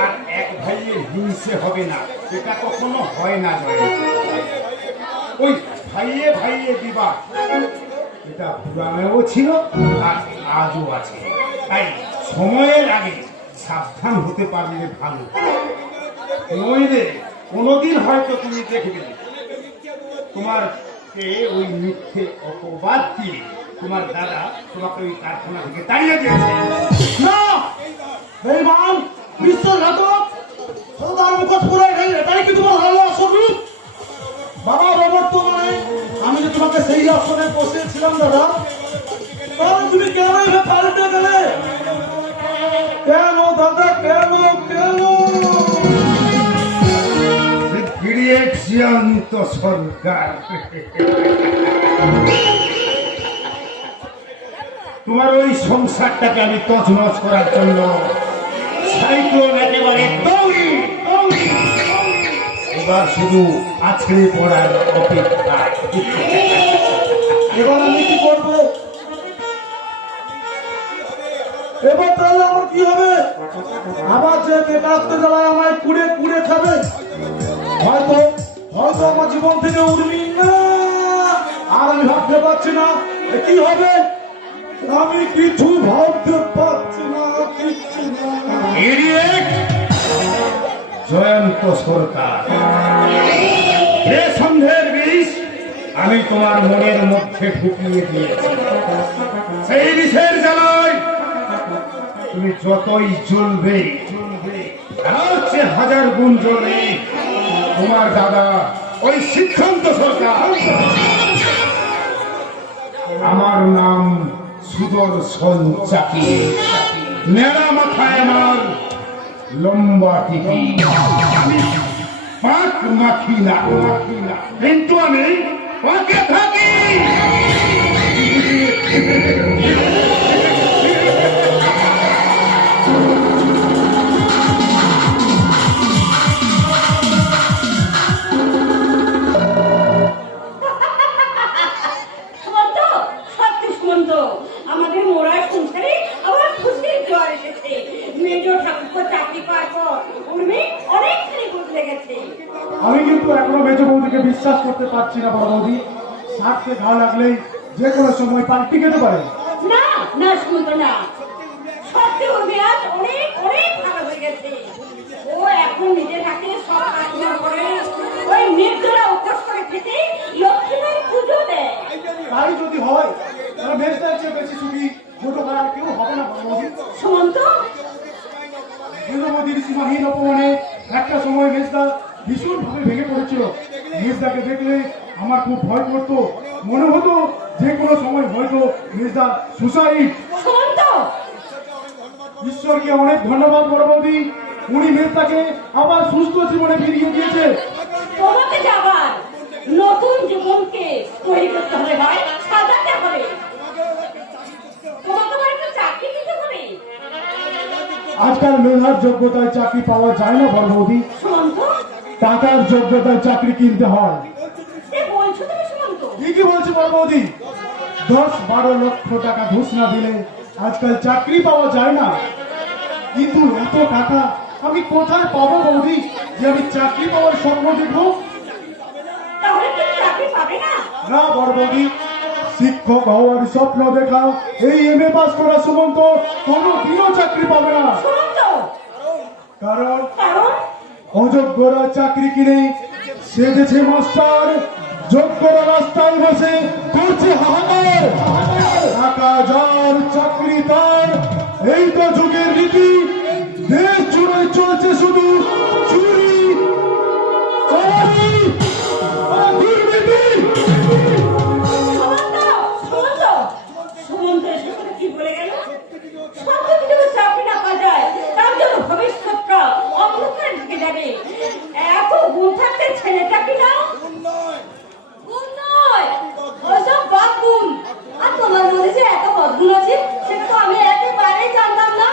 আর এক ভাইয়ের হিংসে হবে না, এটা কখনো হয় না জয়ন্ত। ওই ভাইয়ে ভাইয়ে বিবাদ এটা পুরাণেও ছিল আর আজও আছে, তাই সময়ের আগে সাবধান হতে পারলে ভালো। নইলে কোনোদিন হয়তো তুমি দেখবে তোমার ওই মিথ্যে অপবাদ দিয়ে তোমার দাদা তোমাকে ওই কারখানা থেকে তাড়িয়ে দিয়েছে। না, বেঈমান, বিশ্বাসঘাতক, সরকার মুখোশ পরে এটাই কি তোমার ভালো স্বরূপ? বাবা বর্তমানে আমি যে তোমাকে সেই আসনে বসেছিলাম দাদা, তাহলে তুমি কেন এভাবে পাল্টে গেলে? কেন দাদা, কেন কেন? ছিয়ন্ত সরকার, তোমার ওই সংসারটাকে আমি তছনছ করার জন্য সাইক্লোন একেবারে দৌড়ি দৌড়ি এবার শুধু আছড়ে পড়ার অপেক্ষা। এবার আমি কি করবো? এবার তাহলে আমার কি হবে? আবার যে বেকারত্ব জ্বালায় আমায় কুড়ে কুড়ে খাবে। হয়তো হয়তো আমার জীবন থেকে উঠবি না, আর আমি ভাবতে পারছি না এ কি হবে। আমি কিছু ভাবতে পারছি না, কিচ্ছু না। ইডিয়েট! জয়ন্ত সরকার, হে সন্ধ্যের বিষ আমি তোমার মনের মধ্যে ঢুকিয়ে দিয়েছি। সেই বিষের জ্বালায় তুমি যতই জ্বলবে, তার চেয়ে 1000 গুণ জ্বলবে তোমার দাদা ওই সিদ্ধান্ত সরকার। আমার নাম সুদর্শন চাকি, নেড়া মাথায় আমার লম্বা টিপি, আমি পাক মাখি না, কিন্তু আমি পাকে থাকি। সুমন্ত, সত্যি সুমন্ত, আমাদের মোড়ার সংসারে আবার খুশির জোয়ার এসেছে। মেজ ঠাকুর চাকরি পাওয়ার পর উর্মি অনেকখানি বদলে গেছে। আমি কিন্তু এখনো মেজ বৌদিকে বিশ্বাস করতে পারছি না বড় বৌদি। স্বার্থে ঘা লাগলেই যে কোনো সময় পাল্টি খেতে পারে। না না সুমন্ত, না, সত্যি উর্মি আজ অনেক অনেক ভালো হয়ে গেছে। ও এখন নিজের হাতে সব কাজ করে, ওই নির্জলা উপোস করে খেতে লক্ষ্মীদের পুজো দেয়। তাই যদি হয় তাহলে মেজদার চেয়ে বেশি সুখী ছোট ভাই আর কেউ হবে না বড় বৌদি। সুমন্ত, মেজ বৌদির সীমাহীন অপমানে একটা সময় মেজদা ভীষণ ভাবে ভেঙে পড়েছিল। মেজদাকে দেখলে আমার খুব ভয় করতো, মনে হতো যে কোনো সময় হয়তো মেজদা সুসাইড। সুমন্ত, ঈশ্বরকে অনেক ধন্যবাদ বড় বৌদি, উনি মেজদাকে আবার সুস্থ জীবনে ফিরিয়ে দিয়েছে। তোমাকে যাবার নতুন জীবনকে তৈরি করতে হবে ভাই, সাজাতে হবে। তোমাকে আবার একটা চাকরি দিতে হবে। আজকাল মেধার যোগ্যতায় চাকরি পাওয়া যায় না বড় বৌদি, সুমন্ত, টাকার যোগ্যতায় চাকরি কিনতে হয়। সে বলছো তুমি সুমন্ত? ঠিকই বলছি বড় বৌদি, 10-12 লক্ষ টাকা ঘুষ না দিলে আজকাল চাকরি পাওয়া যায় না। কিন্তু এত টাকা আমি কোথায় পাবো বৌদি যে আমি চাকরি পাওয়ার স্বপ্ন দেখবো? তাহলে তুমি চাকরি পাবে না। না বড় বৌদি, শিক্ষক হওয়ার স্বপ্ন দেখা এই MA পাস করা সুমন্ত কোনোদিনও চাকরি পাবে না। সুমন্ত, কারণ কারণ অযোগ্যরা চাকরি কিনে সেজেছে মাস্টার, যোগ্যরা রাস্তায় বসে করছে হাহাকার। টাকা যার চাকরি তার, এই তো যুগের রীতি। দেশ জুড়ে চলছে শুধু চুরি, চোরাই, দুর্নীতি। সুমন্ত, সুমন্ত, সুমন্ত এসব কথা কি বলে গেল? সত্যি যদি চাকরি না পাওয়া যায় তার জন্য ভবিষ্যৎটা অন্ধকারে ঢুকে যাবে। এত গুণ থাকতে ছেলেটা কি না? গুণ নয়, ওসব বদগুণ। আর তোমার মধ্যে যে এত বদগুণ আছে সেটা তো আমি একেবারেই জানতাম না।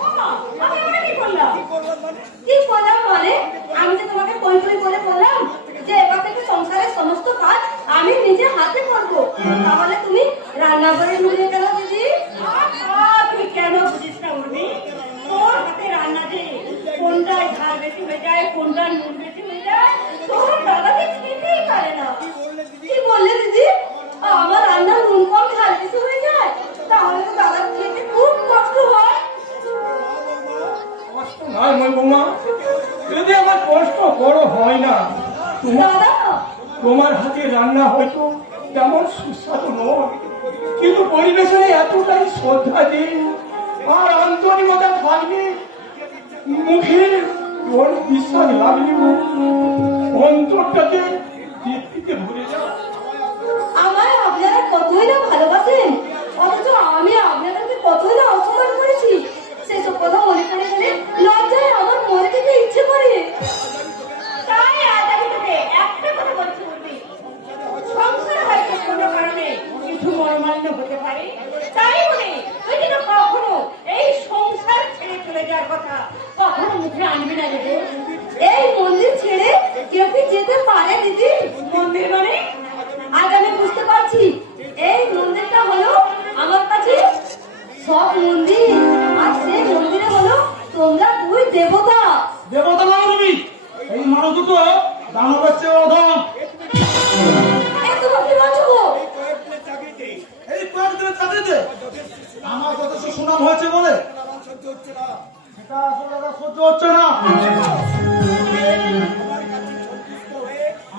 মামা, আমি ওটা কি করলাম? কি করলাম মানে? আমি যে তোমাকে কই কই করে বললাম যে এবার থেকে সংসারের সমস্ত কাজ আমি নিজে হাতে করবো, তাহলে তুমি রান্না করে ঢুকে গেল দিদি। তুই কেন বুঝিস না উর্মি? তোর হাতে রান্না যে কোনটায় ঝাল বেশি হয়ে যায়, কোনটা নুন বেশি হয়ে যায়, তোর দাদাকে খেতেই পারে না। কি বললে দিদি? আমার রান্না নুন কম ঝাল বেশি হয়ে যায়, তাহলে তো দাদার খেতে খুব কষ্ট হয়। কষ্ট নয় মই বৌমা, যদি আমার কষ্ট বড় হয় না, দাদা, তোমার হাতে রান্না হয়তো তেমন সুস্বাদু নয়, কিন্তু পরিবেশনে এতটাই শ্রদ্ধা দিই আর আন্তরিকতা থাকবে মুখে ওর বিশ্বাস লাগবে অন্তরটাকে তৃপ্তিতে ভরে যাওয়া। আমায় আপনারা কতই না ভালোবাসেন, অথচ আমি আপনাদেরকে কতই না অসম্মান করেছি। সেসব কথা মনে করে গেলে লজ্জায় আমার মনে থেকে ইচ্ছে করে। তাই আজ আমি তোকে একটা কথা বলছি বলবি, সংসার হয়তো কোনো কারণে কিছু মর্মান্য হতে পারে, তাই বলে তুই যেন কখনো এই সংসার ছেড়ে চলে যাওয়ার কথা কখনো মুখে আনবি না রে। এই মন্দির ছেড়ে কেউ কি যেতে পারে দিদি? মন্দির মানে আজ আমি বুঝতে পারছি এই মন্দিরটা হলো আমার কাছে সব মন্দির, আর সেই মন্দিরে হলো তোমরা দুই দেবতা। দেবতা না তুমি, এই মানুষ দুটো দানবের চেয়ে অধম। এই তোমরা কি বলছো গো? এই কয়েকদিনের চাকরিতে আমার যথেষ্ট সুনাম হয়েছে বলে সেটা আসলে দাদা সহ্য হচ্ছে না।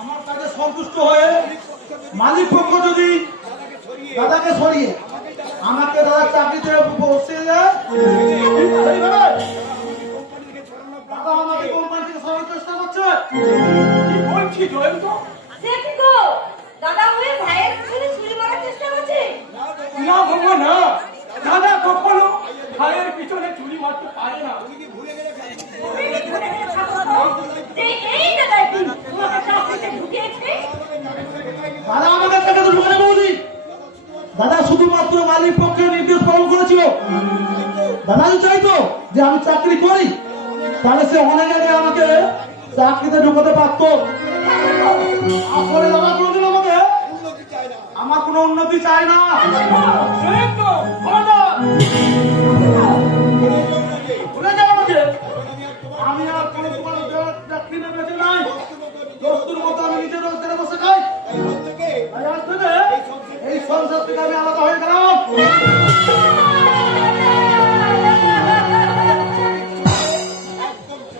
আমার কাজে সন্তুষ্ট হয়ে মালিক পক্ষ যদি দাদাকে সরিয়ে আমাকে দাদার চাকরিতে বসিয়ে দেয়, দাদা আমাকে কোম্পানি থেকে সরানোর চেষ্টা করছে। কি বলছি জয়ন্ত? সে কি গো? দাদা হয়ে ভাইয়ের পিছনে ছুরি মারার চেষ্টা করছে? না বাবা না, দাদা কখনো ভাইয়ের পিছনে চুরি মারতে পারে না। তুমি ধরে থাকো যে এই দাদাই তোমাকে চাকরিতে ঢুকিয়েছে। দাদা আমাকে টাকা তো ঢুকাতে বৌদি, দাদা শুধুমাত্র মালিক পক্ষের নির্দেশ পালন করেছিল। দাদা যদি চাইতো যে আমি চাকরি করি তাহলে সে অনেক আগে আমাকে চাকরিতে ঢুকাতে পারতো। আসলে দাদা কোনোদিন আমাকে আমার কোনো উন্নতি চাই না। জয়ন্ত, খবরদার! ভুলে যাও আমাকে, আমি আর কোনো তোমার চাকরি না বেঁচে নাই। দোস্তুর মতো আমি নিজের রোজগারে বসে খাই। তাই আজ থেকে এই সংসার থেকে আমি আলাদা হয়ে গেলাম।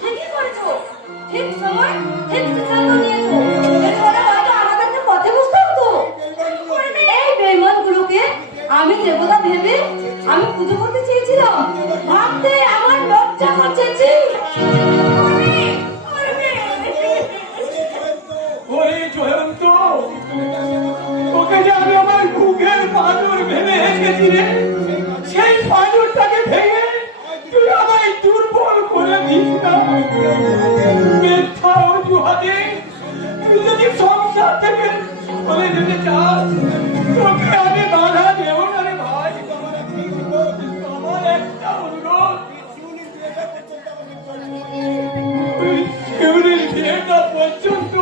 ঠিকই করেছো, ঠিক সময় ঠিক সিদ্ধান্ত নিয়েছো। এরপরে হয়তো আমাদেরকে পথে বসতে হতো। এই বেঈমানগুলোকে আমি দেবতা ভেবে আমি পুজো করতে চেয়েছিলাম, ভাবতে আমার লজ্জা করছে। ওরে জয়ন্ত, তোকে যে আমি আমার বুকের পাঁজর ভেবে এসেছি রে, সেই পাঁজরটাকে ভেঙে তুই আমায় দুর্বল করে দিস না। মিথ্যা অজুহাতে তুই যদি সংসার থেকে চলে যেতে চাস, তোকে আমি বাধা দেব না রে ভাই। আমার একটা অনুরোধ, তুই শিউরির বিয়েটা পর্যন্ত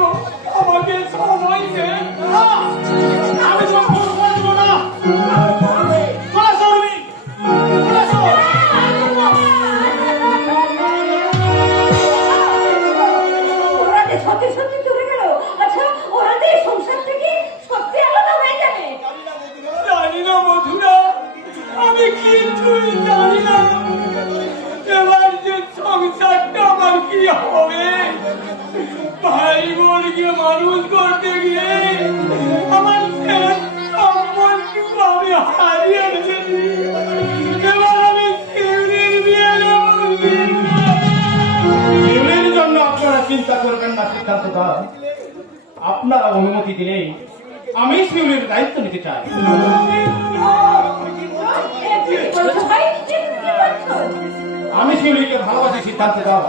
আমাকে সময় দে। আমি তোমার ফোন করব না। চলে আসো তুমি, চলে আসো। ওরা যে সত্যি সত্যি চলে গেল, আচ্ছা ওরা যে এই সংসার থেকে সত্যি আলাদা হয়ে যাবে। জানি না মধুরা, আমি কিছুই জানি না। এবার যে সংসারটা আমার কি হবে, ভাই বোনকে মানুষ করতে গিয়ে আমার শেষ সম্পর্ক আমি হারিয়ে ফেলেছি। এবার আমি শিউরির বিয়ে শিউরির জন্য আপনারা চিন্তা করবেন না সিদ্ধান্ত দা। আপনারা অনুমতি দিলেই আমি শিউরির দায়িত্ব নিতে চাই। আমি শিউরিকে ভালোবাসি সিদ্ধান্ত দাও,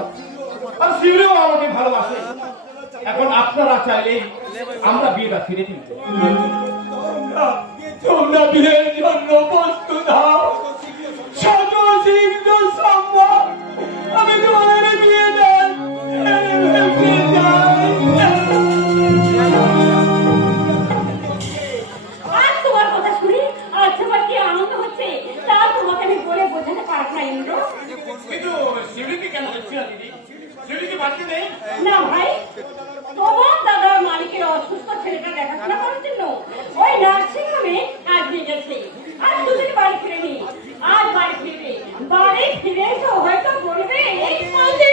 আর শিউরিও আমাকে ভালোবাসে। এখন আপনারা চাইলেই আমরা বিয়েটা ফিরে দিতে। তোমরা বিয়ের জন্য প্রস্তুত হও, শত শীঘ্র সম্ভব আমি তোমাদের বিয়ে দেন। আর তোমার কথা শুনি আজ তোমার কি আনন্দ হচ্ছে তা তোমাকে আমি বলে বোঝাতে পারবো না ইন্দ্র। কিন্তু শিউরিকে কেন হচ্ছে না দিদি? শিউরিকে বাড়িতে নেই? না ভাই, তোমার দাদার মালিকের অসুস্থ ছেলেটা দেখাশোনা করার জন্য ওই নার্সিং হোমে আজ নিয়ে গেছে। আর দুদিন বাড়ি ফিরেনি, আজ বাড়ি ফিরবে। বাড়ি ফিরে তো হয়তো বলবে বৌদি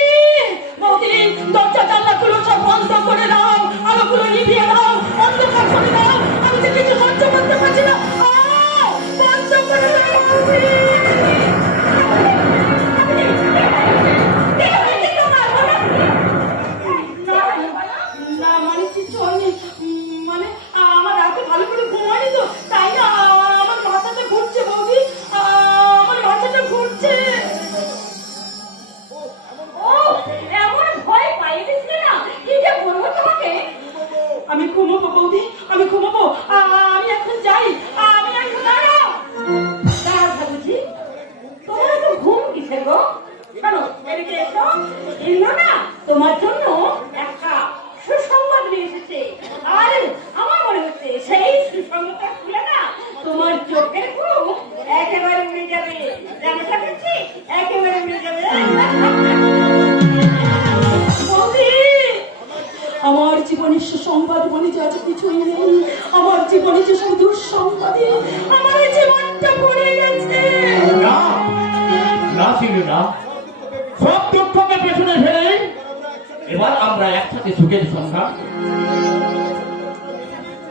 বৌদি দরজা জানলাগুলো সব বন্ধ করে দাও, আলোগুলো নিভিয়ে দাও, অন্ধকার করে দাও, আমি তো কিছু সহ্য করতে পারছি না। বন্ধ করে দাও বৌদি। ইন্দ্র না তোমার জন্য একটা সুসংবাদ নিয়ে এসেছে। আর আমার মনে হচ্ছে সেই সুসংবাদটা খুলে না তোমার চোখের ঘুম একেবারে উড়ে যাবে। জানো থাকছি একেবারে উড়ে যাবে। বৌদি, আমার জীবনের সুসংবাদ বলে যে আজ কিছুই নেই। আমার জীবনে যে শুধু দুঃসংবাদই, আমার জীবনটা পড়ে গেছে। না না ছিল না, সব দুঃখকে পেছনে ফেলে এবার আমরা একসাথে সুখের সন্ধান।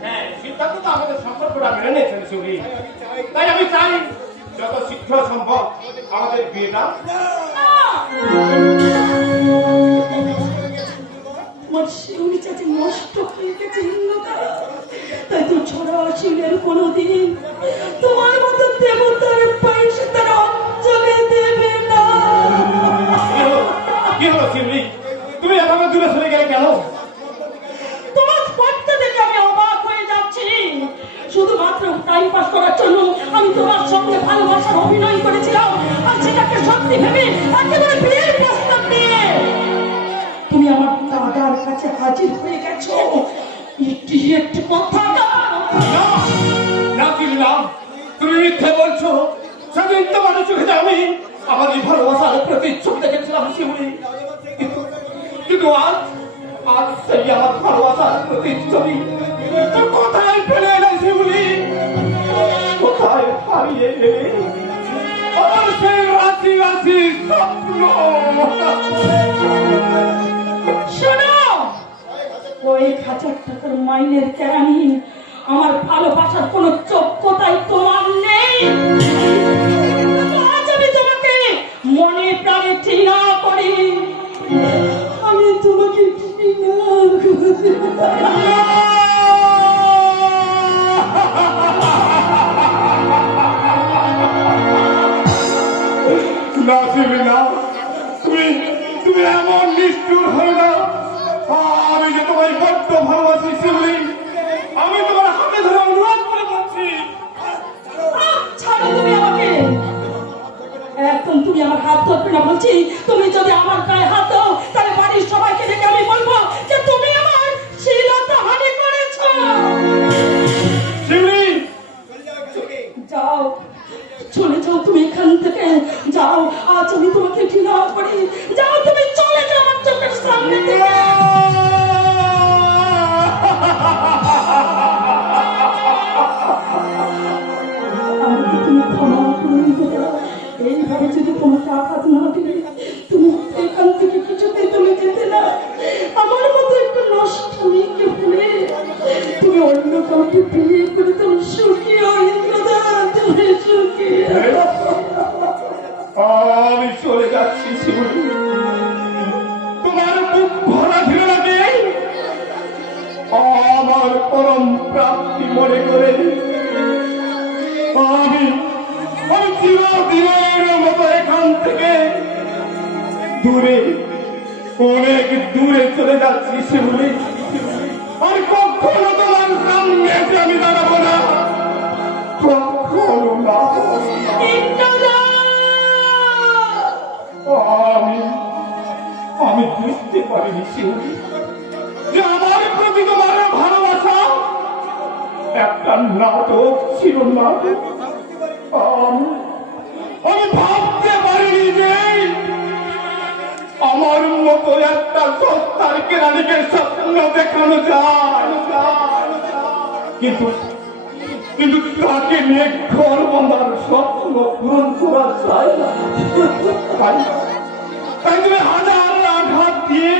হ্যাঁ, সিদ্ধান্ত তো আমাদের সম্পর্কটা মেনে নিয়েছেন সুরি। তাই আমি চাই যত শীঘ্র সম্ভব আমাদের বিয়েটা। আমার শিউলি চাচি নষ্ট হয়ে গেছে ইন্দ্রদা। তাই তো ছড়া শিউলের কোনোদিন তোমার মতো দেবতার পায়েসে তার অঞ্জলি দেবে না। কি হলো শিবলি, তুমি এভাবে দূরে সরে গেলে কেন? তোমার স্পর্ধা দেখে আমি অবাক হয়ে যাচ্ছি। শুধুমাত্র টাইম পাস করার জন্য আমি তোমার সঙ্গে ভালোবাসার অভিনয় করেছিলাম, আর সেটাকে সত্যি ভেবে একেবারে বিয়ের প্রস্তাব নিয়ে তুমি আমার দাদার কাছে হাজির হয়ে গেছো। একটি কথা না না শিবলি, তুমি মিথ্যে বলছো। সেদিন তোমার চোখে আমি আমাদের ভালোবাসার প্রতিচ্ছবি দেখেছিলাম শিবলি, কিন্তু আজ আজ সেই আমার ভালোবাসার প্রতিচ্ছবি তো কোথায় ফেলে এলে শিবলি? কোথায় হারিয়ে গেলে আমার সেই রাশি রাশি স্বপ্ন? শোনো, ওই 1000 টাকার মাইনের কেরানি আমার ভালোবাসার কোনো যোগ্যতাই তোমার নেই। আজ আমি তোমাকে মনে প্রাণে ঘৃণা করি। আমি তোমাকে ঘৃণা করি। না শিবলি না, তুমি তুমি এমন নিষ্ঠুর হয়ে না। আমি যে তোমায় বড্ড ভালোবাসি শিবলি, আমি তোমার হাতে ধরে অনুরোধ করে বলছি। ছাড়ো তুমি আমাকে। এখন তুমি আমার হাত ধরবে না বলছি। তুমি যদি আমার গায়ে হাত দাও তাহলে বাড়ির সবাইকে দেখে আমি বলবো যে তুমি আমার শ্লীলতা হানি করেছো। শিবলি যাও, চলে যাও তুমি এখান থেকে। যাও, আজ আমি তোমাকে ঘৃণা করি। যাও, তুমি চলে যাও আমার চোখের সামনে থেকে। আমাকে তুমি ক্ষমা করে দিতে দাও। এইভাবে যদি তোমাকে আঘাত না দিলে তুমি এখান থেকে কিছুতেই তুমি যেতে না। আমার মতো একটা নষ্ট মেয়েকে ভুলে তুমি অন্য কাউকে বিয়ে করে তুমি সুখী হও ইন্দ্রদা, তুমি সুখী হও। আমি চলে যাচ্ছি শিবলি, তোমার বুক ভরা ছিল নাকি আমার পরম প্রাপ্তি মনে করে আমি আমি চিরদিনের মতো এখান থেকে দূরে, অনেক দূরে চলে যাচ্ছি শিবলি। আর কখনো তোমার সামনে এসে আমি দাঁড়াবো না, কখনো না। ইন্দ্রদা, আমি বুঝতে পারিনি শিবলি যে আমার প্রতি তোমার ভালোবাসা একটা নাটক ছিল। নাটক আমি ভাবতে পারিনি যে আমার মতো একটা সস্তার কেরানিকে স্বপ্ন দেখানো যায়। কিন্তু কিন্তু তাকে নিয়ে ঘর বাঁধার স্বপ্ন পূরণ করা যায় না। তাই তুমি হাজার আঘাত দিয়ে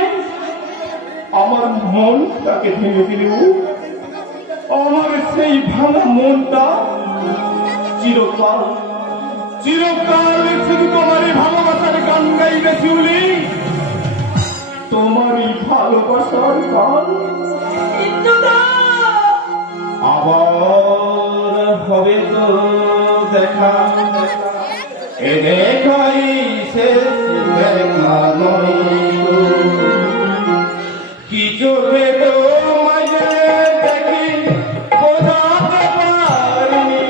আমার মনটাকে ভেঙে দিল। আমার সেই ভাঙা মনটা চিরকাল চিরকাল শুধু তোমারই ভালোবাসার গান গাইবে শিউলি, তোমারই ভালোবাসার গান। ইন্দ্রদা, আবার হবে তো দেখা, এ দেখাই শেষ দেখা নয়। কি চোখে তোমায় দেখি বোঝাতে পারিনি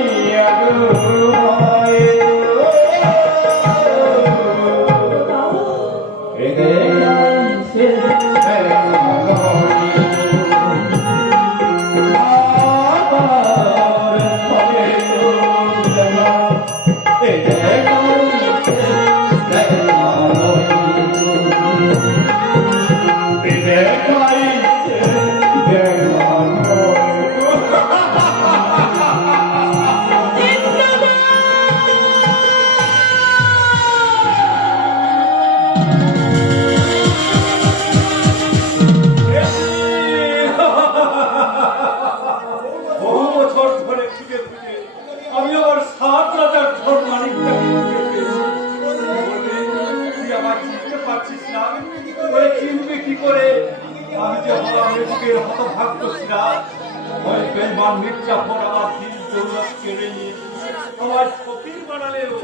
এ দেখা ওই চিনবে কি করে আমি যে হলাম এদিকে হতভাগ্যশীরা ওই বেঈমান মির্জাফর আমার দিল দৌলত কেড়ে নিয়ে আমার ফকির বানালেও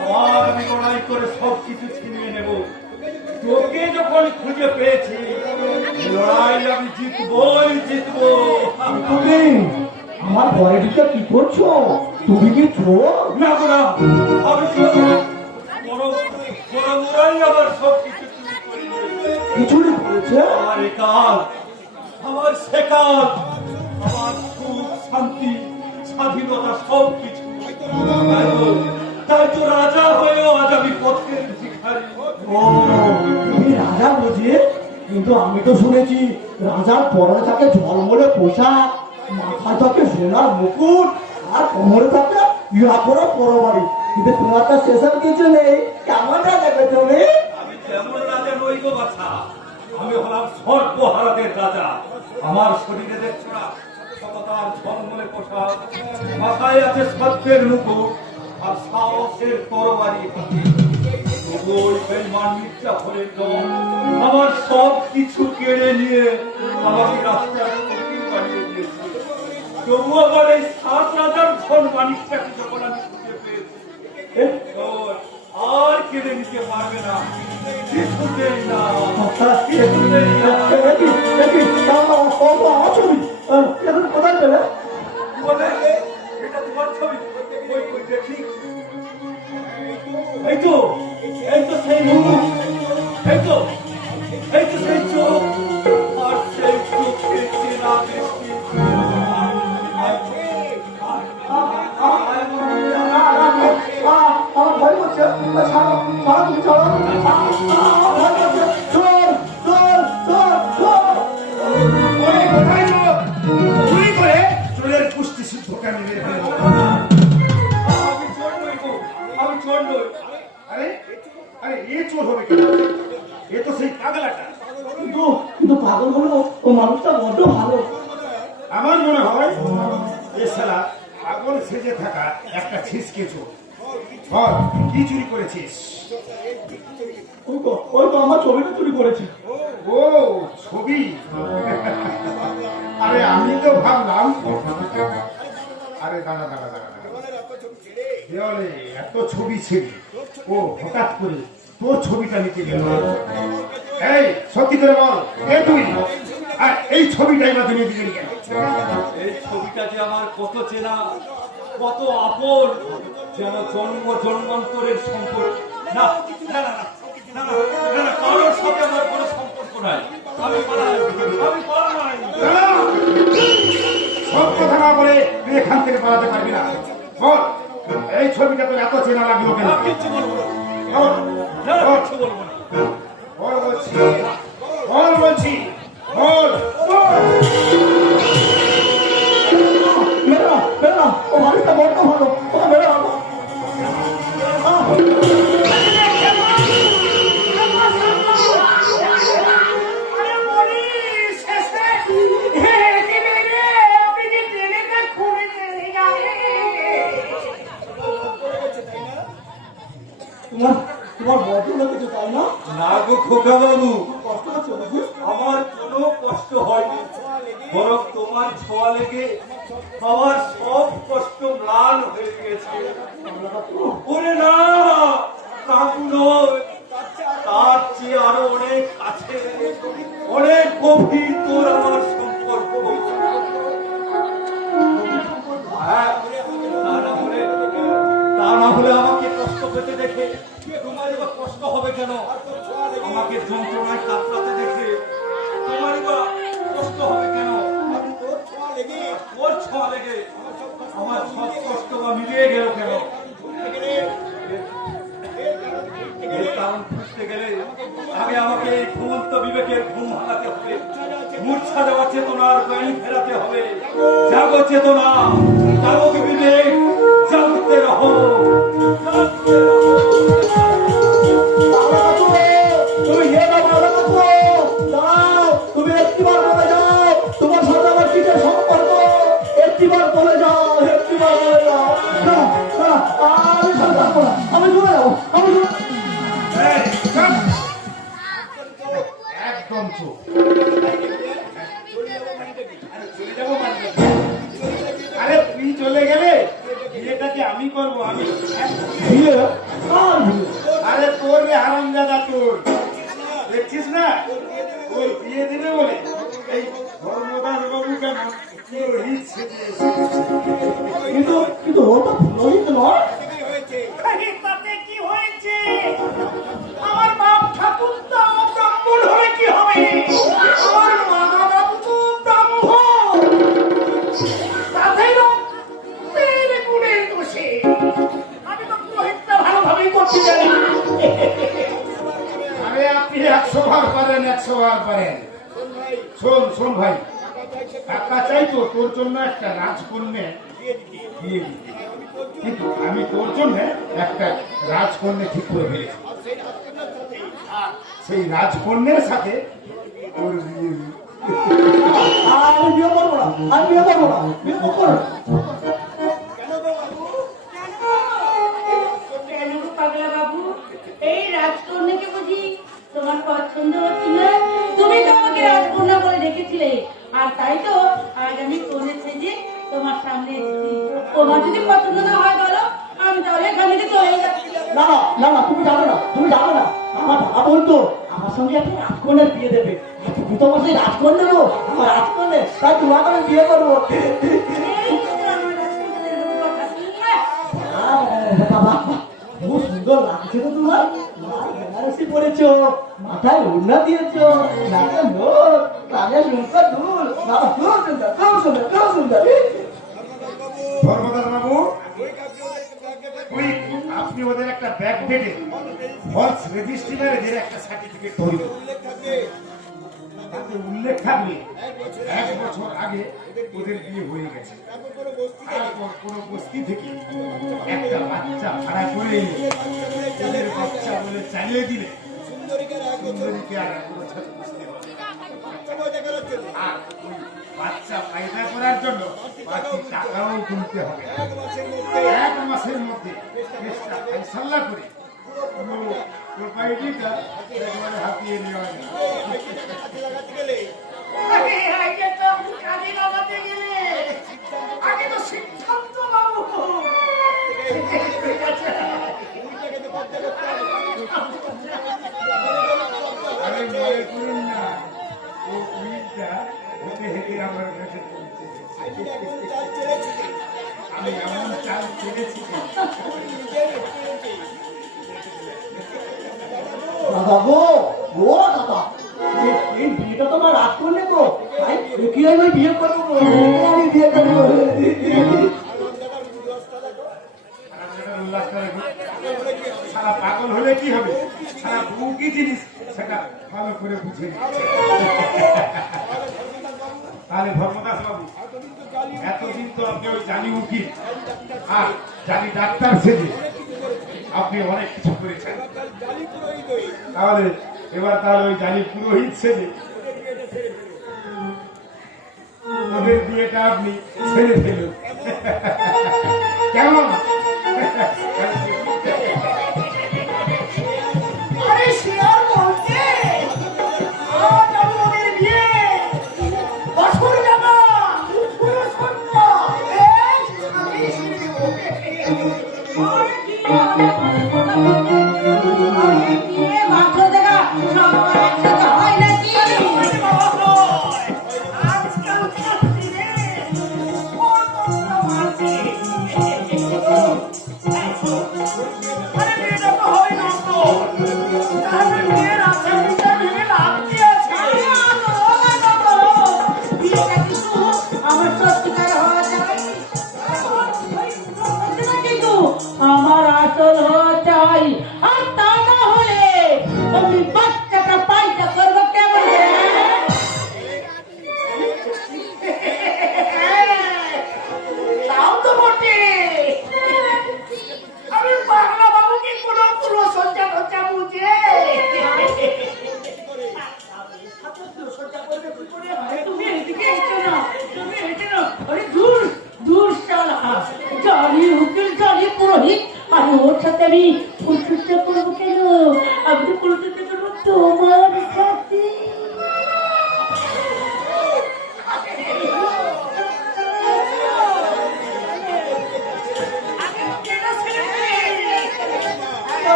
আমার আমি লড়াই করে সব কিছু ছিনিয়ে নেব। তোকে যখন খুঁজে পেয়েছি লড়াই আমি জিতবই জিতবো। তুমি আমার বয়সটা কি করছো? তুমি কি চোর? না গো না, আমি চোর না। বরং ওরাই আমার সব কিছু চুরি করে নিয়েছে। কিছুই করেছে? আমার একাল, আমার সেকাল, আমার সুখ শান্তি স্বাধীনতা সব কিছু। তাই তো রাজা হয়েও আজ আমি পথের ভিখারি। ও, তুমি রাজা বুঝি? কিন্তু আমি তো শুনেছি রাজার পরনে থাকে ঝলমলে পোশাক, মাথায় থাকে সোনার মুকুট, আর কোমরে থাকে ইয়া করে পরবাড়ি। কিন্তু তোমার তো সেসব কিছু নেই। কেমন লাগবে তুমি? আমি তেমন রাজা নই গো বাছা, আমি হলাম সর্বহারাদের রাজা। আমার শরীরে দেখছো না সততার ঝলমলে পোশাক, মাথায় আছে সত্যের মুকুট আর সাহসের তরবারি হাতে। তবু ওই বেঈমান মির্জাফরের দল আমার সব কিছু কেড়ে নিয়ে আমাকে রাস্তায় ফকির বানিয়ে দিয়েছে। তবু আমার এই 7 রাজার ধন মানিকটাকে যখন আমি খুঁজে পেয়েছি আর কেড়ে নিতে পারবে না, কিছুতেই না, কিছুতেই না। কোথায় পেলে? বলে, এটা তোমার ছবি? ওই কই দেখি। এই তো সেই মুখ, এই তো সেই চোখ, আর সেই চোখের চেনা দৃষ্টি। আমার ভয় করছে। ছাড়ো, ছাড়ো, তুমি ছাড়ো। ভয় করছে। চোর, চোর, চোর, চোর। ওরে কোথায় চোর? চুরি করে চোরের পুষ্টি সিদ্ধ কেন মেরে ফেলবো? আমি চোর নই গো, আমি চোর নই। আরে আরে এ চোর হবে কেন? এ তো সেই পাগলাটা। কিন্তু পাগল হলো ও মানুষটা বড্ড ভালো। আমার মনে হয় এ শালা পাগল সেজে থাকা একটা ছিসকে চোর। বল, কি চুরি করেছিস? ওই তো আমার ছবিটা চুরি করেছে। ও ছবি। আরে আমি তো ভাবলাম। আরে দাঁড়া দাঁড়া দাঁড়া দেওয়ালে এত ছবি ছিল, ও হঠাৎ করে তোর ছবিটা নিতে গেল। এই সত্যি করে বল, কে তুই? আর এই ছবিটাই বা তুমি দিলেন কেন? এই ছবিটা যে আমার কত চেনা, কত আপন, যেন জন্ম জন্মান্তরের সম্পর্ক। না না না না না না না, কারোর সাথে আমার কোনো সম্পর্ক নাই। আমি পালাই, আমি পালাই। দাঁড়া! সব কথা না বলে তুই এখান থেকে পালাতে পারবি না। বল, এই ছবিটা তোর এত চেনা লাগলো কেন? আমি কিচ্ছু বলবো না, বল, না, না, বল, কিচ্ছু বলবো না। বল বলছি, বল বলছি, বল, বল। মেরা মেরা ও মানুষটা বড্ড ভালো। ও মেরা তোমার বড্ড লেগেছে তাই না? না গো খোকা বাবু, কষ্ট হচ্ছে বুঝি? আমার কোনো কষ্ট হয়নি, বরং তোমার ছোঁয়া লেগে আমার সব কষ্ট ম্লান হয়ে গিয়েছে। ওরে না, কাকু নয়, তার চেয়ে আরো অনেক কাছে, অনেক গভীর তোর আমার সম্পর্ক। হ্যাঁ, তা না হলে আমাকে কষ্ট পেতে দেখে তোমার এবার কষ্ট হবে কেন? আমাকে যন্ত্রণায় কাতরাতে দেখে তোমার এবার কষ্ট হবে কেন? ওর ছোঁয়া লেগে আমার সব কষ্ট বা মিলিয়ে গেল কেন? এর কারণ খুঁজতে গেলে আগে আমাকে এই ঘুমন্ত বিবেকের ঘুম ভাঙাতে হবে, মূর্ছা দেওয়া চেতনার জ্ঞান ফেরাতে হবে। জাগো চেতনা, জাগো বিবেক, জাগতে রহো, জাগতে রহো। তুমি তুমি একটিবার বলে যাও তোমার সাথে আমার কিসের সম্পর্ক। একটিবার বলে যাও, একটিবার বলে যাও। আমি সাথে থাকবো না, আমি চলে যাবো, আমি এই, চল। মঞ্চ। চলে যাবো মানে? আরে তুই চলে গেলে বিয়েটাকে আমি করবো, আমি। বিয়ে আর বিয়ে আরে তোর রে হারামজাদা, তোর দেখছিস না ওই বিয়ে দিবে বলে এই ধর্মদাস বাবু কেন পুরোহিত সেজে এসেছে। কিন্তু কিন্তু ও তো পুরোহিত নয়। আরে তাতে কি হয়েছে? আমার বাপ ঠাকুর তো ব্রাহ্মণ হলে কি হবে? আমার মা বাবু তো ব্রাহ্মণ। তাতেই রক্তের গুণের দোষে আমি তো পুরোহিতটা ভালোভাবেই করতে জানি। আরে আপনি 100 বার পারেন, 100 বার পারেন। শোন শোন ভাই, টাকা চাই তো তোর জন্য একটা রাজকন্যা বিয়ে দিতে। কিন্তু আমি তোর জন্য একটা রাজকন্যা ঠিক করে ফেলেছি। আর সেই রাজকন্যার সাথে তোর বিয়ে দিই। আমি বিয়ে করবো না, আমি বিয়ে করবো না, বিয়ে করবো না। কেন গো পাগলা বাবু, এই রাজকন্যাকে বুঝি তোমার পছন্দ হচ্ছে না? তুমি তো আমাকে রাজকন্যা বলে ডেকেছিলে, আর তাই তো আজ আমি কনে সেজে তোমার সামনে এসেছি। তোমার যদি পছন্দ না হয় বলো, আমি তাহলে এখান থেকে চলে যাচ্ছি। না না না না, তুমি যাবে না, তুমি যাবে না। আমার বাবা বলতো আমার সঙ্গে একটা রাজকন্যার বিয়ে দেবে। আর তুমি তো আমার সেই রাজকন্যা গো, আমার রাজকন্যা, তাই তোমাকে আমি বিয়ে করবো। এই তো আমার রাজকন্যাদের কথা। বাবা খুব সুন্দর লাগছে তো তোমার। বেনারসি পরেছো, মাথায় ওড়না দিয়েছো, নাকে নোট, কানে ঝুমকা দুল। বাবা খুব সুন্দর, খুব সুন্দর, খুব সুন্দর। ধর্মদাস বাবু, ওই আপনি ওদের একটা ব্যাগ পেটে ফলস রেজিস্ট্রি ম্যারেজের একটা সার্টিফিকেট তৈরি করুন। তাতে উল্লেখ থাকবে 1 বছর আগে ওদের বিয়ে হয়ে গেছে। তারপর কোনো বস্তি থেকে একটা বাচ্চা ভাড়া করে এনে ওদের বাচ্চা বলে চালিয়ে দিলে সুন্দরীকে আর কোনো ছাত্র বুঝতে পারবে না। আর ওই বাচ্চা ফায়দা করার জন্য বাকি টাকাও গুনতে হবে। 1 মাসের মধ্যে কেসটা ফাইসাল্লা করে পুরো প্রপার্টিটা একবারে হাতিয়ে নেওয়া যায়। আরে আগে তো কাজে লাগাতে গেলে আগে তো সিদ্ধান্ত বাবু। আরে মনে করুন না, ও উইলটা হেঁটে হেঁটে আমার কাছে পৌঁছে গেছে। আমি এমন চাল ছেড়েছি দাদা গো, ও দাদা, এই বিয়েটা তোমার রাজকন্যা গো। কি আমি বিয়ে করবো গো, আমি বিয়ে করবো। উল্লাস করে সারা পাগল হলে কি হবে? সারা বউ কি জিনিস সেটা ভালো করে বুঝে নিচ্ছে। তাহলে ধর্মদাস বাবু, এতদিন তো আপনি ওই জানি উকিল আর জানি ডাক্তার সেজে আপনি অনেক কিছু করেছেন। তাহলে এবার তাহলে ওই জানি পুরোহিত সেজে ওদের বিয়েটা আপনি ছেড়ে ফেলুন। কেমন? আরে সে আর বলতে, আজ আমি ওদের বিয়ে বছর জামা পুরো সন্ধ্যা আমি সেরে দেবো। আর কি আমি বিয়ে মাত্র দেখা সব একসাথে হয় নাকি? আজকাল ছাত্রীদের কত মারবে।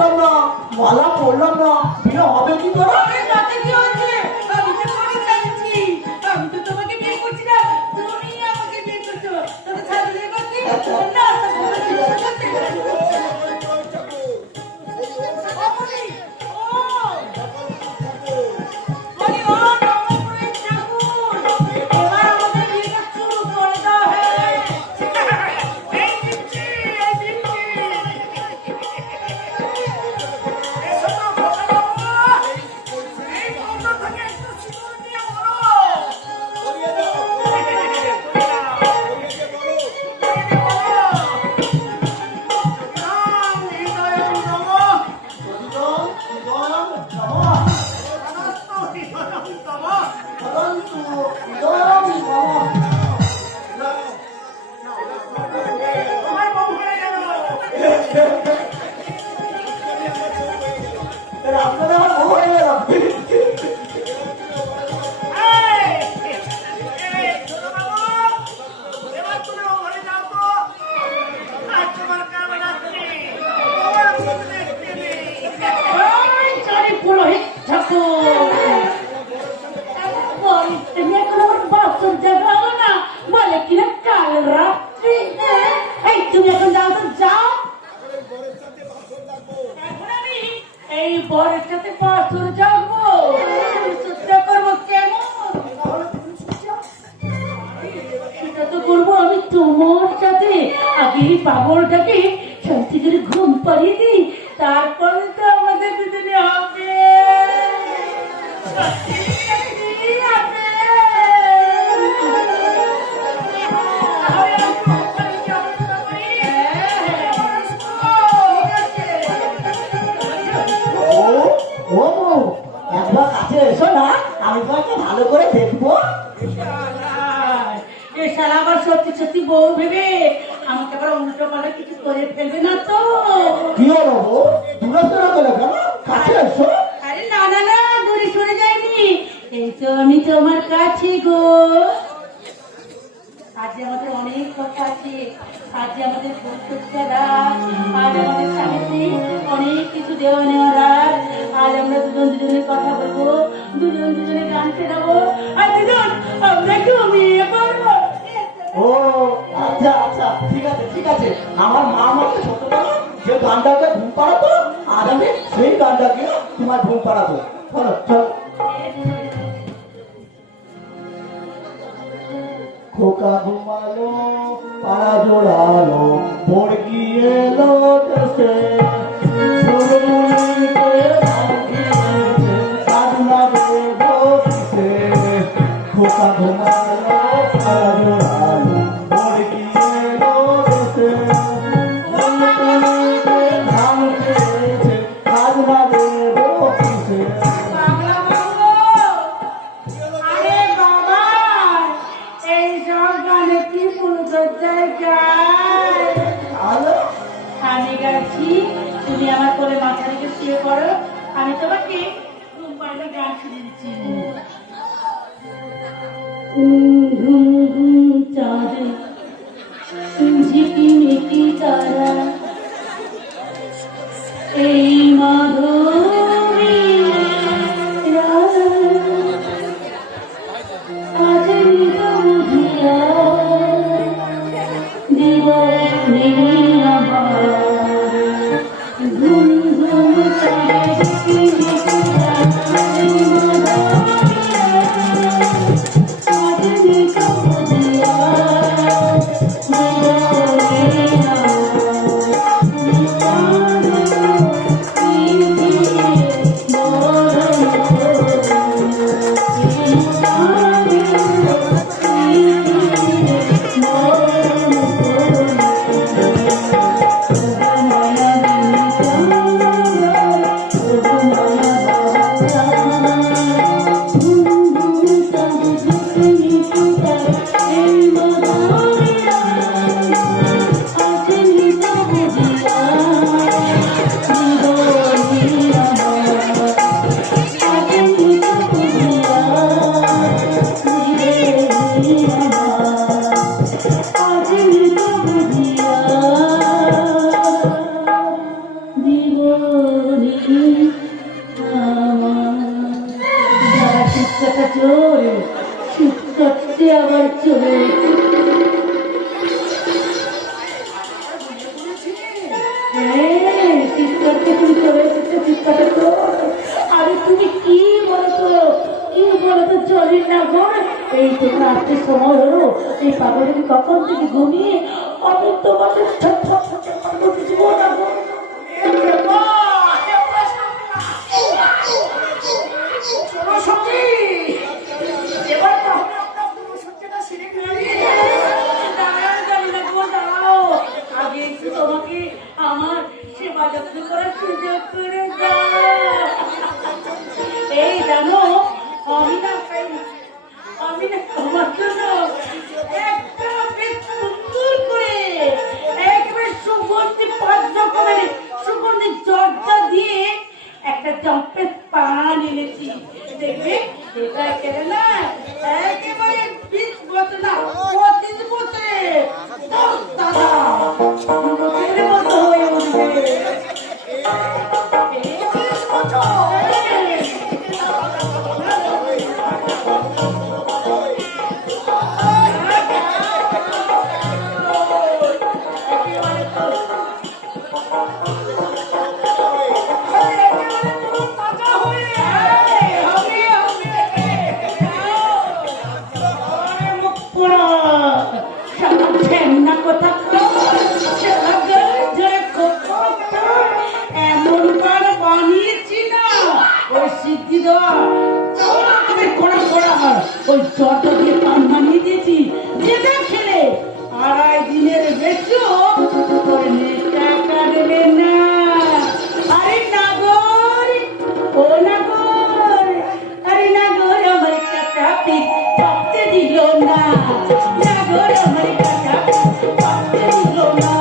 আসলাম না, মালা পড়লাম না, বিয়ে হবে কি করে? আরে তাতে কি হয়েছে? আমি তো করে যাচ্ছি। আমি তো তোমাকে বিয়ে করছি না, তুমি আমাকে বিয়ে করছো। তবে ছাড়া বিয়ে করছি না, তোমাকে বিয়ে করতে আপনারা আমার বউ হয়ে গেল। পুরোহিত ঠাকুর তুমি এখন আমার বাসর জায়গা হলো না, বলে কিনা কাল রাত্রি। এই তুমি এখন যাও তো যাও। এখন আমি এই বরের সাথে বাসর যাবো, চেষ্টা করবো কেমন সেটা তো করবো আমি তোমার সাথে। আগে পাগলটাকে শান্তি করে ঘুম পাড়িয়ে দিই, তারপরে তো আমাদের দুজনে হবে। ও বউ, একবার কাছে এসো না, আমি তোমাকে ভালো করে দেখবো। এ শালা আবার সত্যি সত্যি বউ ভেবে আমাকে আবার উল্টো পাল্টা কিছু করে ফেলবে না তো? কি হলো বউ, দূরে সরে গেলে কেন? কাছে এসো। আরে না না না, দূরে সরে যায়নি, এই তো আমি তোমার কাছে গো। আজ আমাদের অনেক কথা আছে, আজ আমাদের বন্ধুর খেলা, আজ আমাদের স্বামীতে অনেক কিছু দেওয়া নেওয়ার রাত। আজ আমরা দুজন দুজনের কথা বলবো, দুজন দুজনে গান শোনাবো, আর দুজন আমরা ঘুমিয়ে পড়বো। ও আচ্ছা আচ্ছা, ঠিক আছে ঠিক আছে। আমার মা আমাকে ছোটবেলা যে গানটাকে ঘুম পাড়াতো, আর আমি সেই গানটাকে তোমার ঘুম পাড়াবো। চলো চলো। খোকা ঘুমালো, পাড়া জোড়ালো, ভোর গিয়ে এলো দেশে। ফুলগুলিতে ধান গিয়েছে, সাধনা দেব কিসে। খোকা ঘুমালো, পাড়া জোড়ালো, ভোর গিয়ে এলো দেশে। ফুলগুলিতে ধান গিয়েছে, সাধনা দেব কিসে। বাংলা বলবো? আরে বাবা, এই সব গানে কি পুরুষের গায়? আলো আমি গাচ্ছি, তুমি আমার কোলে মাথা রেখে শুয়ে পড়ো, আমি তোমাকে ঘুম পাড়ানো গান শুনে দিচ্ছি। ঘুম ঘুম চাঁদ, ঝিকিমিকি তারা, এই মাধবী রাত, আজ নিদুধিয়া দিবনে আবার ঘুম ঘুম চাঁদ, ঝিকিমিকি তারা, এই মাধবী রাত, আজ নিদুধিয়া দিবনে আবার। দেখতে চিৎকার তো আরে তুমি কি বলতো চলি না ঘর এই তো রাত্রের সময় হলো এই পাগলের কখন থেকে ঘুমিয়ে আমি তোমাদের কিছু বলবো এবার তাহলে আপনার পুরো সত্যটা সেরে ফেলি আগে একটু তোমাকে আমার সেবা যত্ন করার সুযোগ করে দাও এই জানো আমি না তোমার জন্য একটা বেশ সুন্দর করে একেবারে সুগন্ধি 5 রকমের সুগন্ধি জর্দা দিয়ে একটা জম্পের পান এনেছি দেখবে এটা একেবারে না একেবারে 20 বছর না 25 বছরে দাদা লোকের মতো হয়ে উঠবে এমন বার বানিয়েছি না ওই সিদ্ধি দেওয়া ওই জটা দিয়ে পান বানিয়ে দিয়েছি যেটা খেলে 2.5 দিনের বেশিও তোর টাকা দেবে না আরে নাগর ও নাগর আরে নাগর আমার টাকা পাতে দিল না নাগর আমার টাকা পাতে দিল না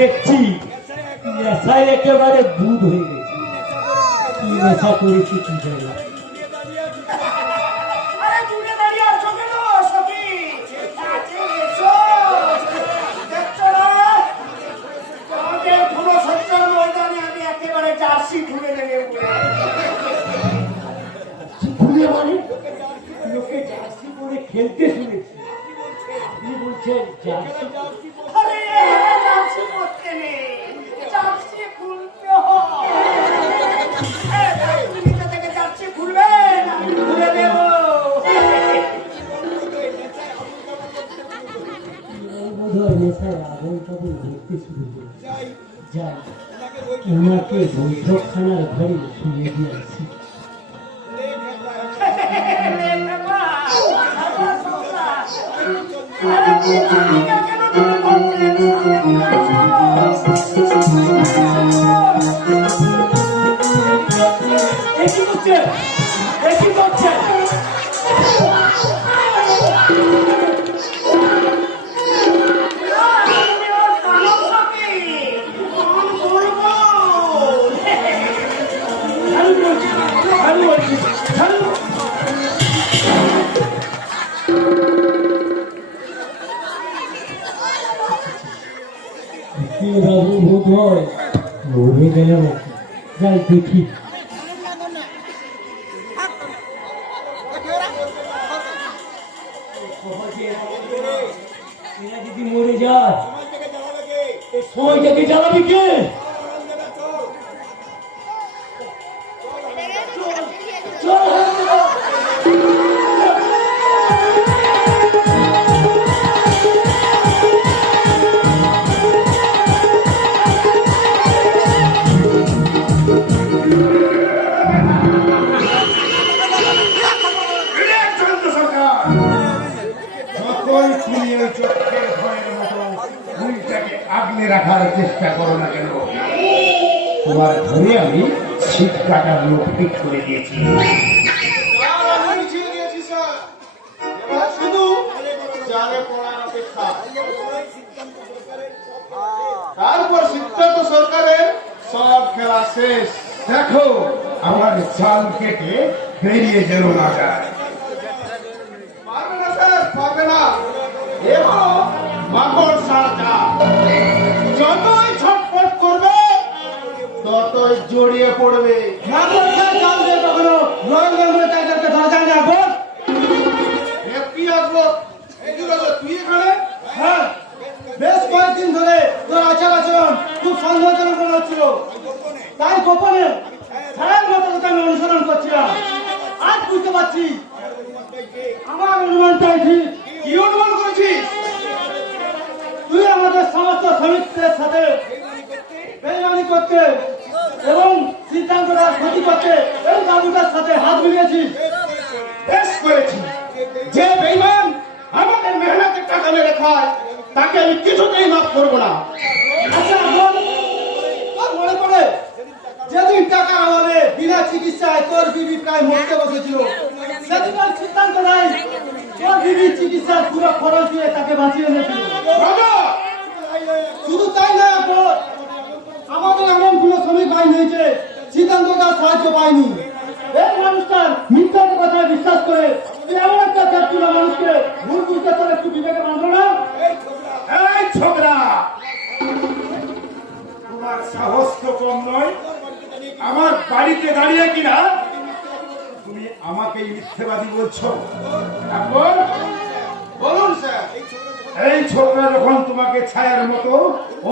দেখছি নেশায় একেবারে বুধ হয়ে গেছে কি নেশা করেছি কি জানি লোকে জার্সি পরে খেলতে শুনেছি আপনি বলছেন জার্সি নেশায় আগুন টাগুন দেখতে শুরু করে যাই ওনাকে বৈঠকখানার ঘরে শুয়ে দিয়ে আসি বাবু বোধ হয় মরে গেল যাই দেখি এরা যদি মরে যায় সময়টাকে জ্বালাবি কে? চন্দ্র সরকার, যতই তুমি ওই চোখের ভয়ের মতো ভুলটাকে আগলে রাখার চেষ্টা করো না কেন, তোমার ঘরে আমি শীত কাটার লোক ঠিক করে দিয়েছি। আমি বুঝিয়ে দিয়েছি স্যার, এবার শুধু জালে পড়ার অপেক্ষা। তারপর সিদ্ধান্ত সরকারের সব খেলা শেষ। দেখো আমার জাল কেটে বেরিয়ে যেন না যায়। পারবে না স্যার, পারবে না। এ হলো মাকড় সারটা, যতই ছটফট করবে ততই জড়িয়ে পড়বে। মাকড় সার জাল দিয়ে কখনো নরেন্দ্র মোদী টাইগারকে ধরা যায় না। বল কি আসবো? তুই এখানে? হ্যাঁ, বেশ কয়েকদিন ধরে তোর আচার আচরণ খুব সন্দেহজনক মনে হচ্ছিল, তাই গোপনে ছাড়ার মতো তোকে আমি অনুসরণ করছিলাম। আজ বুঝতে পারছি আমার অনুমানটাই ঠিক। কি অনুমান করেছিস? তুই আমাদের সমস্ত শ্রমিকদের সাথে বেইমানি করতে এবং সিদ্ধান্তটার ক্ষতি করতে এই বাবুটার সাথে হাত মিলিয়েছিস। বেশ করেছি। যে বেইমান আমাদের মেহনতের টাকা মেরে খায় তাকে আমি কিছুতেই মাফ করবো না। আচ্ছা, তোর মনে পড়ে যেদিন টাকার অভাবে বিনা চিকিৎসায় তোর বিবি প্রায় মরতে বসেছিল, সেদিন আর সিদ্ধান্ত নাই তোর বিবির চিকিৎসার পুরো খরচ দিয়ে তাকে বাঁচিয়ে এনেছিল। শুধু তাই না, আমাদের এমন কোন শ্রমিক ভাই নেই যে সিদ্ধান্ত তার সাহায্য পায়নি। এই মানুষটার মিথ্যার কথায় বিশ্বাস করে তুই এমন একটা চারটুলা মানুষকে ভুল বুঝতে তোর একটু বিবেকে বাঁধলো না? এই ছোকরা, তোমার সাহস তো কম নয়। আমার বাড়িতে দাঁড়িয়ে কিনা তুমি আমাকে মিথ্যেবাদী বলছো। এখন বলুন স্যার। এই ছোকরা যখন তোমাকে ছায়ার মতো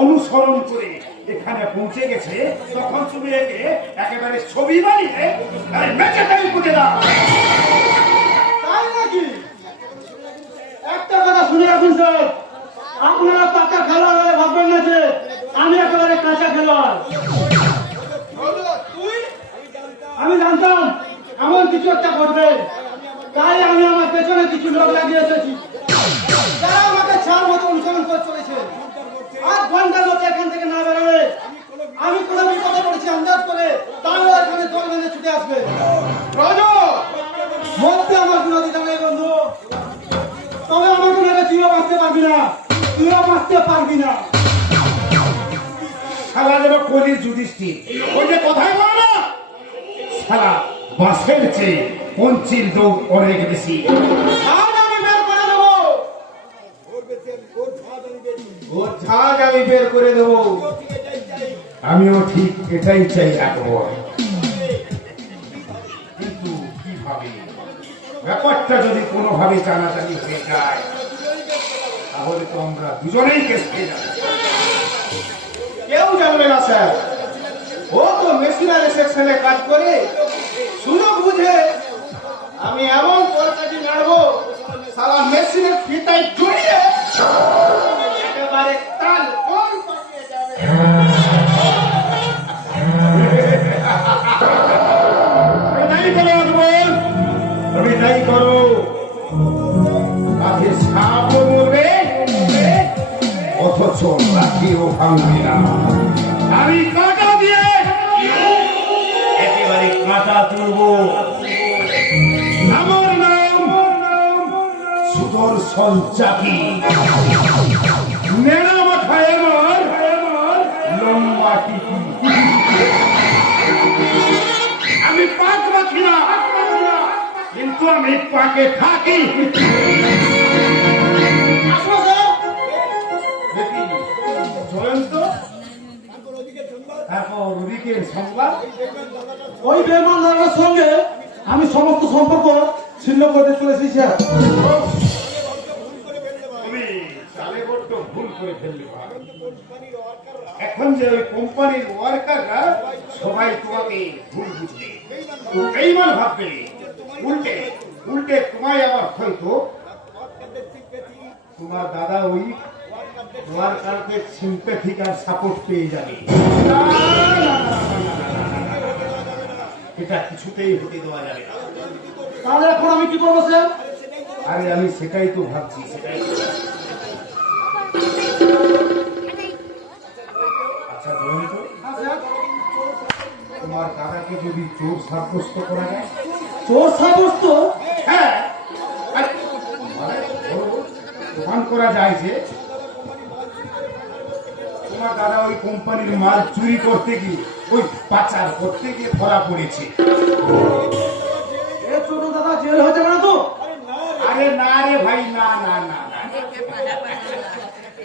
অনুসরণ করে এখানে পৌঁছে গেছে, তখন তুমি একে একেবারে ছবি বানিয়ে মেঝেটাই পুঁতে দাও। তাই নাকি? একটা কথা শুনে রাখুন স্যার, আপনারা পাকা খেলোয়াড় হলে ভাববেন না যে আমি একেবারে কাঁচা খেলোয়াড়। আমি জানতাম এমন কিছু একটা ঘটবে, তাই আমি আমার পেছনে কিছু লোক লাগিয়ে এসেছি যারা আমাকে ছাড় মতো অনুসরণ করে চলেছে। 8 ঘন্টার মধ্যে এখান থেকে না বেরোলে আমি কোনো বিপদে পড়েছি আন্দাজ করে তাহলে এখানে দল বেঁধে ছুটে আসবে। মরতে আমার কোনো অধিকার নেই বন্ধু, তবে আমাকে মেরে তুইও বাঁচতে পারবি না, তুইও বাঁচতে পারবি না। শালা যেন কলির যুধিষ্ঠির, ওই যে কথাই বলো না, শালা বাঁশের চেয়ে পঞ্চির দৌড় অনেক বেশি। আজ আমি বের করে দেবো, ওর ঝাঁজ আমি বের করে দেবো। আমিও ঠিক এটাই চাই আকবর, কিন্তু কিভাবে? ব্যাপারটা যদি কোনোভাবে জানাজানি হয়ে যায় তাহলে তো আমরা দুজনেই কেস পেয়ে যাবো। কেউ জানবে না স্যার, ও তো মেশিনারি সেকশনে কাজ করে। সুযোগ বুঝে আমি এমন তরকারি নাড়বো সারা মেশিনের ফিতায় জড়িয়ে একেবারে তাল কোন পাকিয়ে যাবে। তাই করো আকবর, তুমি তাই করো। তাতে সাপও মরবে, অথচ লাঠিও ভাঙবে না। আমি কাঁটা দিয়ে একেবারে কাঁটা তুলব। আমার নাম সুদর্শন চাকি, মেরা মাথায় আমার লম্বা টিকি। আমি পাক রাখি না, কিন্তু আমি পাকে থাকি। আসো স্যার। দেখি চলেন তো। তারপর ওদিকের সংবাদ, ওই বেমান দাদার সঙ্গে আমি সমস্ত সম্পর্ক ছিন্ন করতে চলেছি স্যার। তুমি চালে বড্ড ভুল করে ফেললে ভাই। এখন যে ওই কোম্পানির ওয়ার্কাররা সবাই তোমাকে ভুল বুঝবে, বেঈমান ভাববে, উল্টে উল্টে তোমায় আবার হয়তো তোমার দাদা ওই ওয়ার্কারদের সিম্প্যাথিক আর সাপোর্ট পেয়ে যাবে। এটা কিছুতেই হতে দেওয়া যাবে না। তাহলে এখন আমি কি করবো স্যার? আরে আমি সেটাই তো ভাবছি, সেটাই তো। আচ্ছা জয়ন্ত, হ্যাঁ স্যার। তোমার দাদাকে যদি চোর সাব্যস্ত করা যায়? চোর সাব্যস্ত? হ্যাঁ, আরে, মানে ধরো, প্রমাণ করা যায় যে তোমার দাদা ওই কোম্পানির মাল চুরি করতে গিয়ে, ওই পাচার করতে গিয়ে ধরা পড়েছে। এ ছোট দাদা জেল হয়ে যাবে না তো? আরে না রে ভাই, না না না না।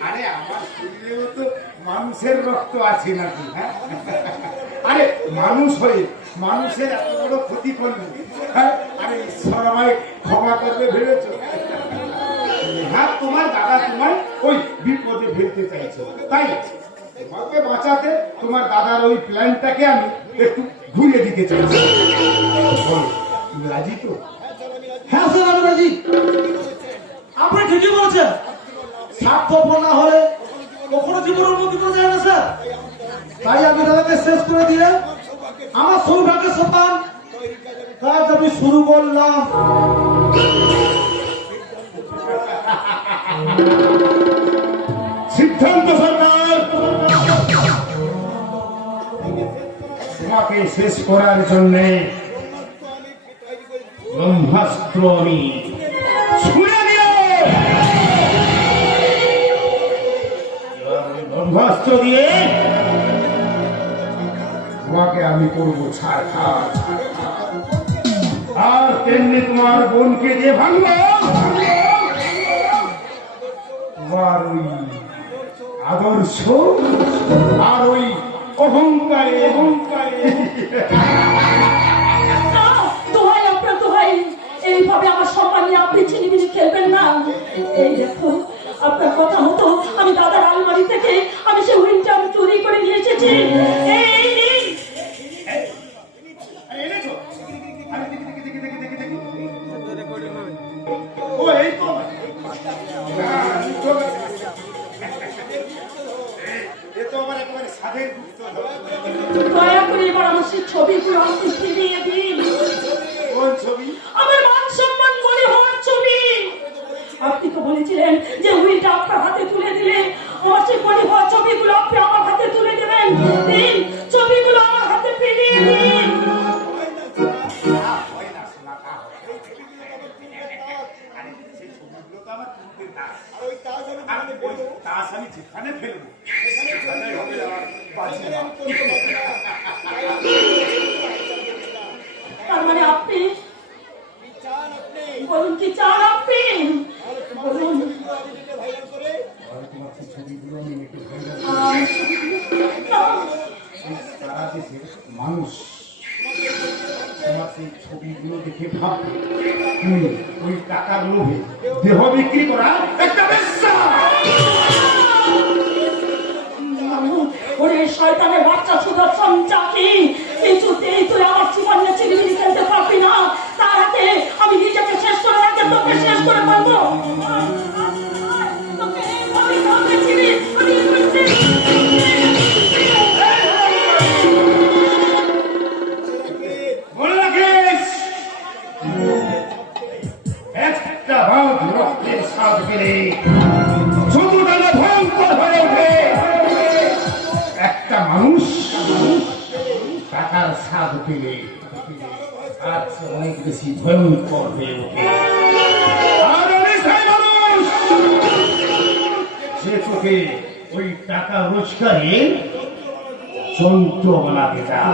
আরে আমার শরীরেও তো মানুষের রক্ত আছে নাকি? হ্যাঁ, আরে মানুষ হয়ে মানুষের এত বড় ক্ষতি করলো, হ্যাঁ? আরে ঈশ্বর আমায় ক্ষমা করবে ভেবেছো? হ্যাঁ, তোমার দাদা তোমায় ওই বিপদে ফেলতে চাইছে, তাই তোমাকে বাঁচাতে তোমার দাদার ওই প্ল্যানটাকে আমি একটু ঘুরিয়ে দিতে চাইছি। বলো, তুমি রাজি তো? হ্যাঁ স্যার, আমি রাজি। আপনি ঠিকই বলেছেন, স্বার্থপর না হলে কখনো জীবনের উন্নতি করা যায় না স্যার। তাই আমি দাদাকে শেষ করে দিয়ে আমার সৌভাগ্যের সোপান কাজ আমি শুরু করলাম। সিদ্ধান্ত সরকার, তোমাকে শেষ করার জন্য ব্রহ্মাস্ত্র আমি ছুঁড়ে দিও। এবার ওই ব্রহ্মাস্ত্র দিয়ে তোমাকে আমি করবো ছাড়খাড়, আর তেমনি তোমার বোনকে দিয়ে ভাঙবো। তোমার ওই আদর্শ আর ওই অহংকারে অহংকারে দোহাই আপনার দোহাই, এইভাবে আমার সম্মান নিয়ে আপনি চিনিমিনি খেলবেন না। এই দেখো, আপনার কথা মতো আমি দাদার আলমারি থেকে আমি সে হুইলটা আমি চুরি করে নিয়ে এসেছি। এই নিন। এনেছো? আরে দেখি দেখি দেখি দেখি দেখি দেখি। ও এই তো এ তো আমার একেবারে সাধের গুপ্ত। দয়া করে এবার আমার সেই ছবিগুলো আপনি ফিরিয়ে দিন। কোন ছবি? আমার মান সম্মান মনে হওয়ার ছবি। আপনি তো বলেছিলেন যে হুইলটা আপনার হাতে তুলে দিলে আমার সেই মনে হওয়ার ছবিগুলো আপনি আমার হাতে তুলে দেবেন। দিন, ছবিগুলো আমার হাতে ফিরিয়ে দিন। আমি যেখানে ফেলবো সেখানে হবে আমার বাজি। তার মানে আপনি বলুন, কি চান আপনি বলুন। তোমার সেই ছবিগুলো আমি একটু সারা দেশের মানুষ তোমার সেই ছবিগুলো দেখে ভাববে তুমি ওই টাকার লোভে দেহ বিক্রি করা একটা বেশ্যা। ওরে শয়তানের বাচ্চা সুদর্শন চাকি, কিছুতেই তুই আমার জীবনে চিনিমিনি খেলতে পারবি না। তার হাতে আমি নিজেকে শেষ করে রাখতে তোকে শেষ করে পারবো। তোকে এইভাবে কাউকে চিনি আমি মনে রাখিস, একটা ভাব রক্তের স্বাদ পেলে যতটা ভয়ঙ্কর হয়ে ওঠে, একটা মানুষ টাকার স্বাদ পেলে তার চেয়ে অনেক বেশি ভয়ঙ্কর হয়ে ওঠে। আর অনিশ্চয় মানুষ সে তোকে ওই টাকা রোজগারে যন্ত্র বানাতে চায়।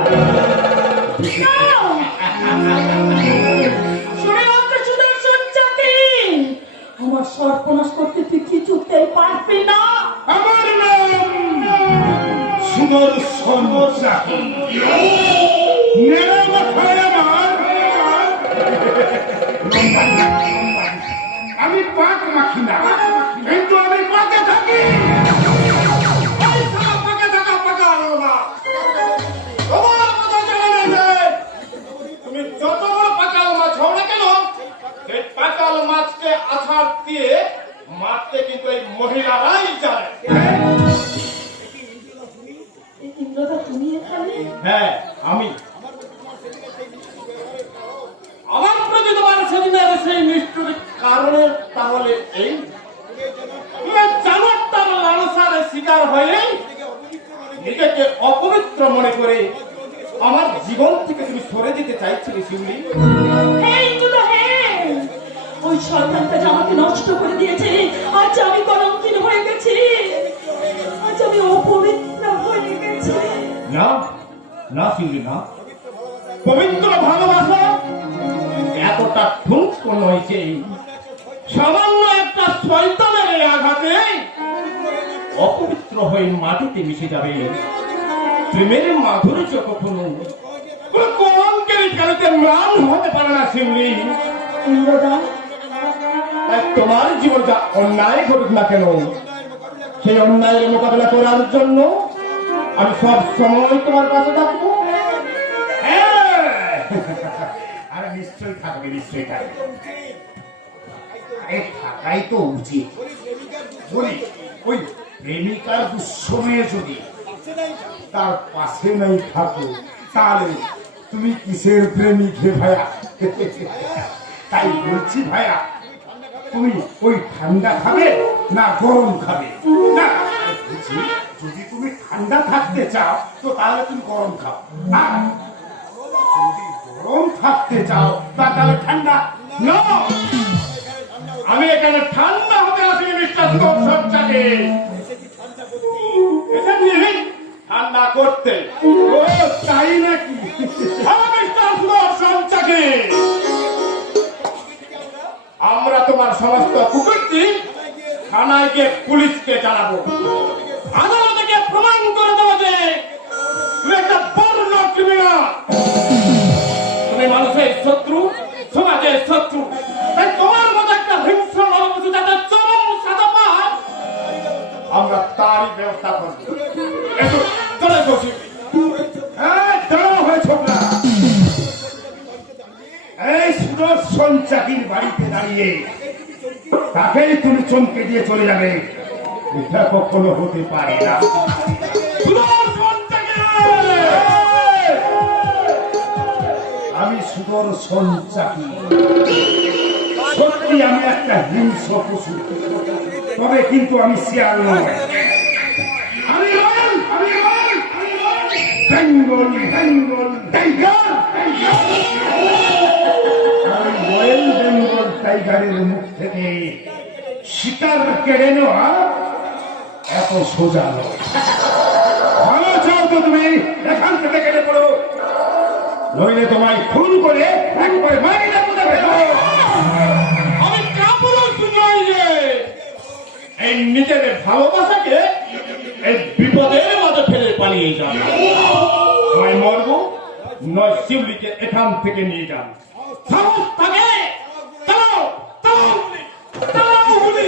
আমার সর্বনাশ করতে তুই কিছুতেই পারবি না। আমার নাম সুদর্শন চাকি। মেরা মাথায় আমার আমি পাক মাখি না, কিন্তু আমি পাকে থাকি। এই সারা পাকে হ্যাঁ আমি। আমার প্রতি তোমার সেদিনের সেই নিষ্ঠুর কারণে তাহলে এই জানোয়ারটার লালসার শিকার হয়ে নিজেকে অপবিত্র মনে করে আমার জীবন থেকে তুমি সরে যেতে চাইছিলে শিউলি। এই তো হ্যাঁ, ওই শয়তানটা যে আমাকে নষ্ট করে দিয়েছে। আজ আমি কলঙ্কিত হয়ে গেছি, আজ আমি অপবিত্র হয়ে গেছি। না না শিউলি না, পবিত্র ভালোবাসা এতটা ঠুনক নয় যে সামান্য একটা শয়তানের আঘাতে অপবিত্র হয়ে মাটিতে মিশে যাবে। প্রেমের মাধুর্য কখনো কোনো কলঙ্কের কালিতে ম্লান হতে পারে না শিউলি। তাই তোমার জীবন যা অন্যায় ঘটুক না কেন, সেই অন্যায়ের মোকাবিলা করার জন্য আমি সব সময় তোমার কাছে থাকবো। আরে নিশ্চয়ই থাকবে, নিশ্চয়ই থাকবে। আরে থাকাই তো উচিত। বলি ওই প্রেমিকার দুঃসময়ে যদি তার পাশে নাই থাকো, তাহলে তুমি কিসের প্রেমিক হে ভাইয়া? তাই বলছি ভাইয়া, তুমি ওই ঠান্ডা খাবে না গরম খাবে? না বলছি, যদি তুমি ঠান্ডা থাকতে চাও তো তাহলে তুমি গরম খাও, আর যদি গরম থাকতে চাও তাহলে ঠান্ডা। না, আমি এখানে ঠান্ডা হতে আসিনি মিস্টার সঞ্চাকে, এসেছি ঠান্ডা করতে। ও তাই নাকি? মিস্টার সঞ্চাকে, আমরা তোমার সমস্ত কুকুরটি থানায় গিয়ে পুলিশকে জানাবো। আদালতে গিয়ে প্রমাণ করে দেবো যে তুমি একটা বর্ণ ক্রিমিনাল, তুমি মানুষের শত্রু, সমাজের শত্রু। তাই তোমার মতো একটা হিংস্র নরপশু যাতে চরম সাজা পায়, আমরা তারই ব্যবস্থা করব। এসো চলে বসি। হ্যাঁ দাঁড়াও হয় ছোকরা, এই সুদর্শন চাকির বাড়িতে দাঁড়িয়ে তাকেই তুমি চমকে দিয়ে চলে যাবে, এটা কখনো হতে পারে না। আমি সুদর্শন চাকি, সত্যি আমি একটা হিংস্র পশু, তবে কিন্তু আমি শিয়াল নয়। আমি রয়েল, আমি রয়েল, আমি রয়েল। বেঙ্গল বেঙ্গল টাইগার, আমি রয়েল বেঙ্গল টাইগারের মুখ থেকে শিকার কেড়ে নেওয়া এত সোজা নয়। ভালো চাও তো তুমি এখান থেকে কেটে পড়ো, নইলে তোমায় খুন করে একবার মারিয়ে কোথায় ফেলবো। আমি কাপুরুষ নই যে এই নিজের ভালোবাসাকে এই বিপদের মাঝে ফেলে পালিয়ে যান। নয় মরবো, নয় শিউলিকে এখান থেকে নিয়ে যান। সাহস থাকে চলো, চলো গুলি, চলো গুলি।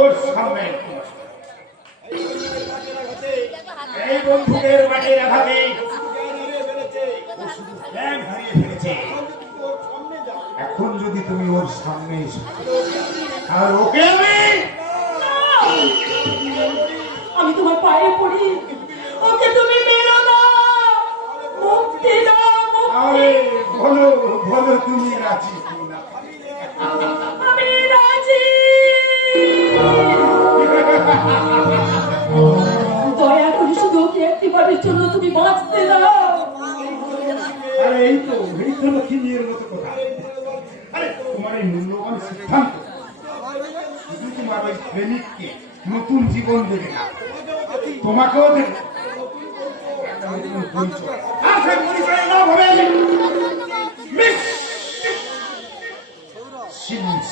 ওর সামনে এই বন্ধুদের মাটির আঘাতে ও শুধু জ্ঞান হারিয়ে ফেলেছে। এখন যদি তুমি ওর সামনে এসো আর ওকে আমি তোমার পায়ে পড়ি, ওকে তুমি মেরো না, মুক্তি দাও, আরে বলো বলো তুমি রাজি কিনা। আমি রাজি। দয়া করে শুধু ওকে একটিবারের জন্য তুমি বাঁচতে দাও। আরে এই তো লক্ষ্মী মেয়ের মতো কথা। আরে তোমার এই মূল্যবান সিদ্ধান্ত শুধু তোমার ওই প্রেমিককে নতুন জীবন দেবে না, তোমাকেও দেবে একটা নতুন পরিচয়। আর সেই পরিচয়ের নাম হবে মিস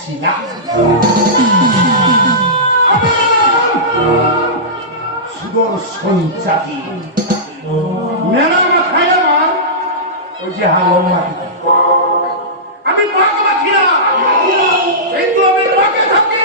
শিলা। সুদর্শন চাকি মেলা মাথায় আমার ওই যে হালো মাটি। আমি বাঘ মাছি না, কিন্তু আমি বাঘে থাকি।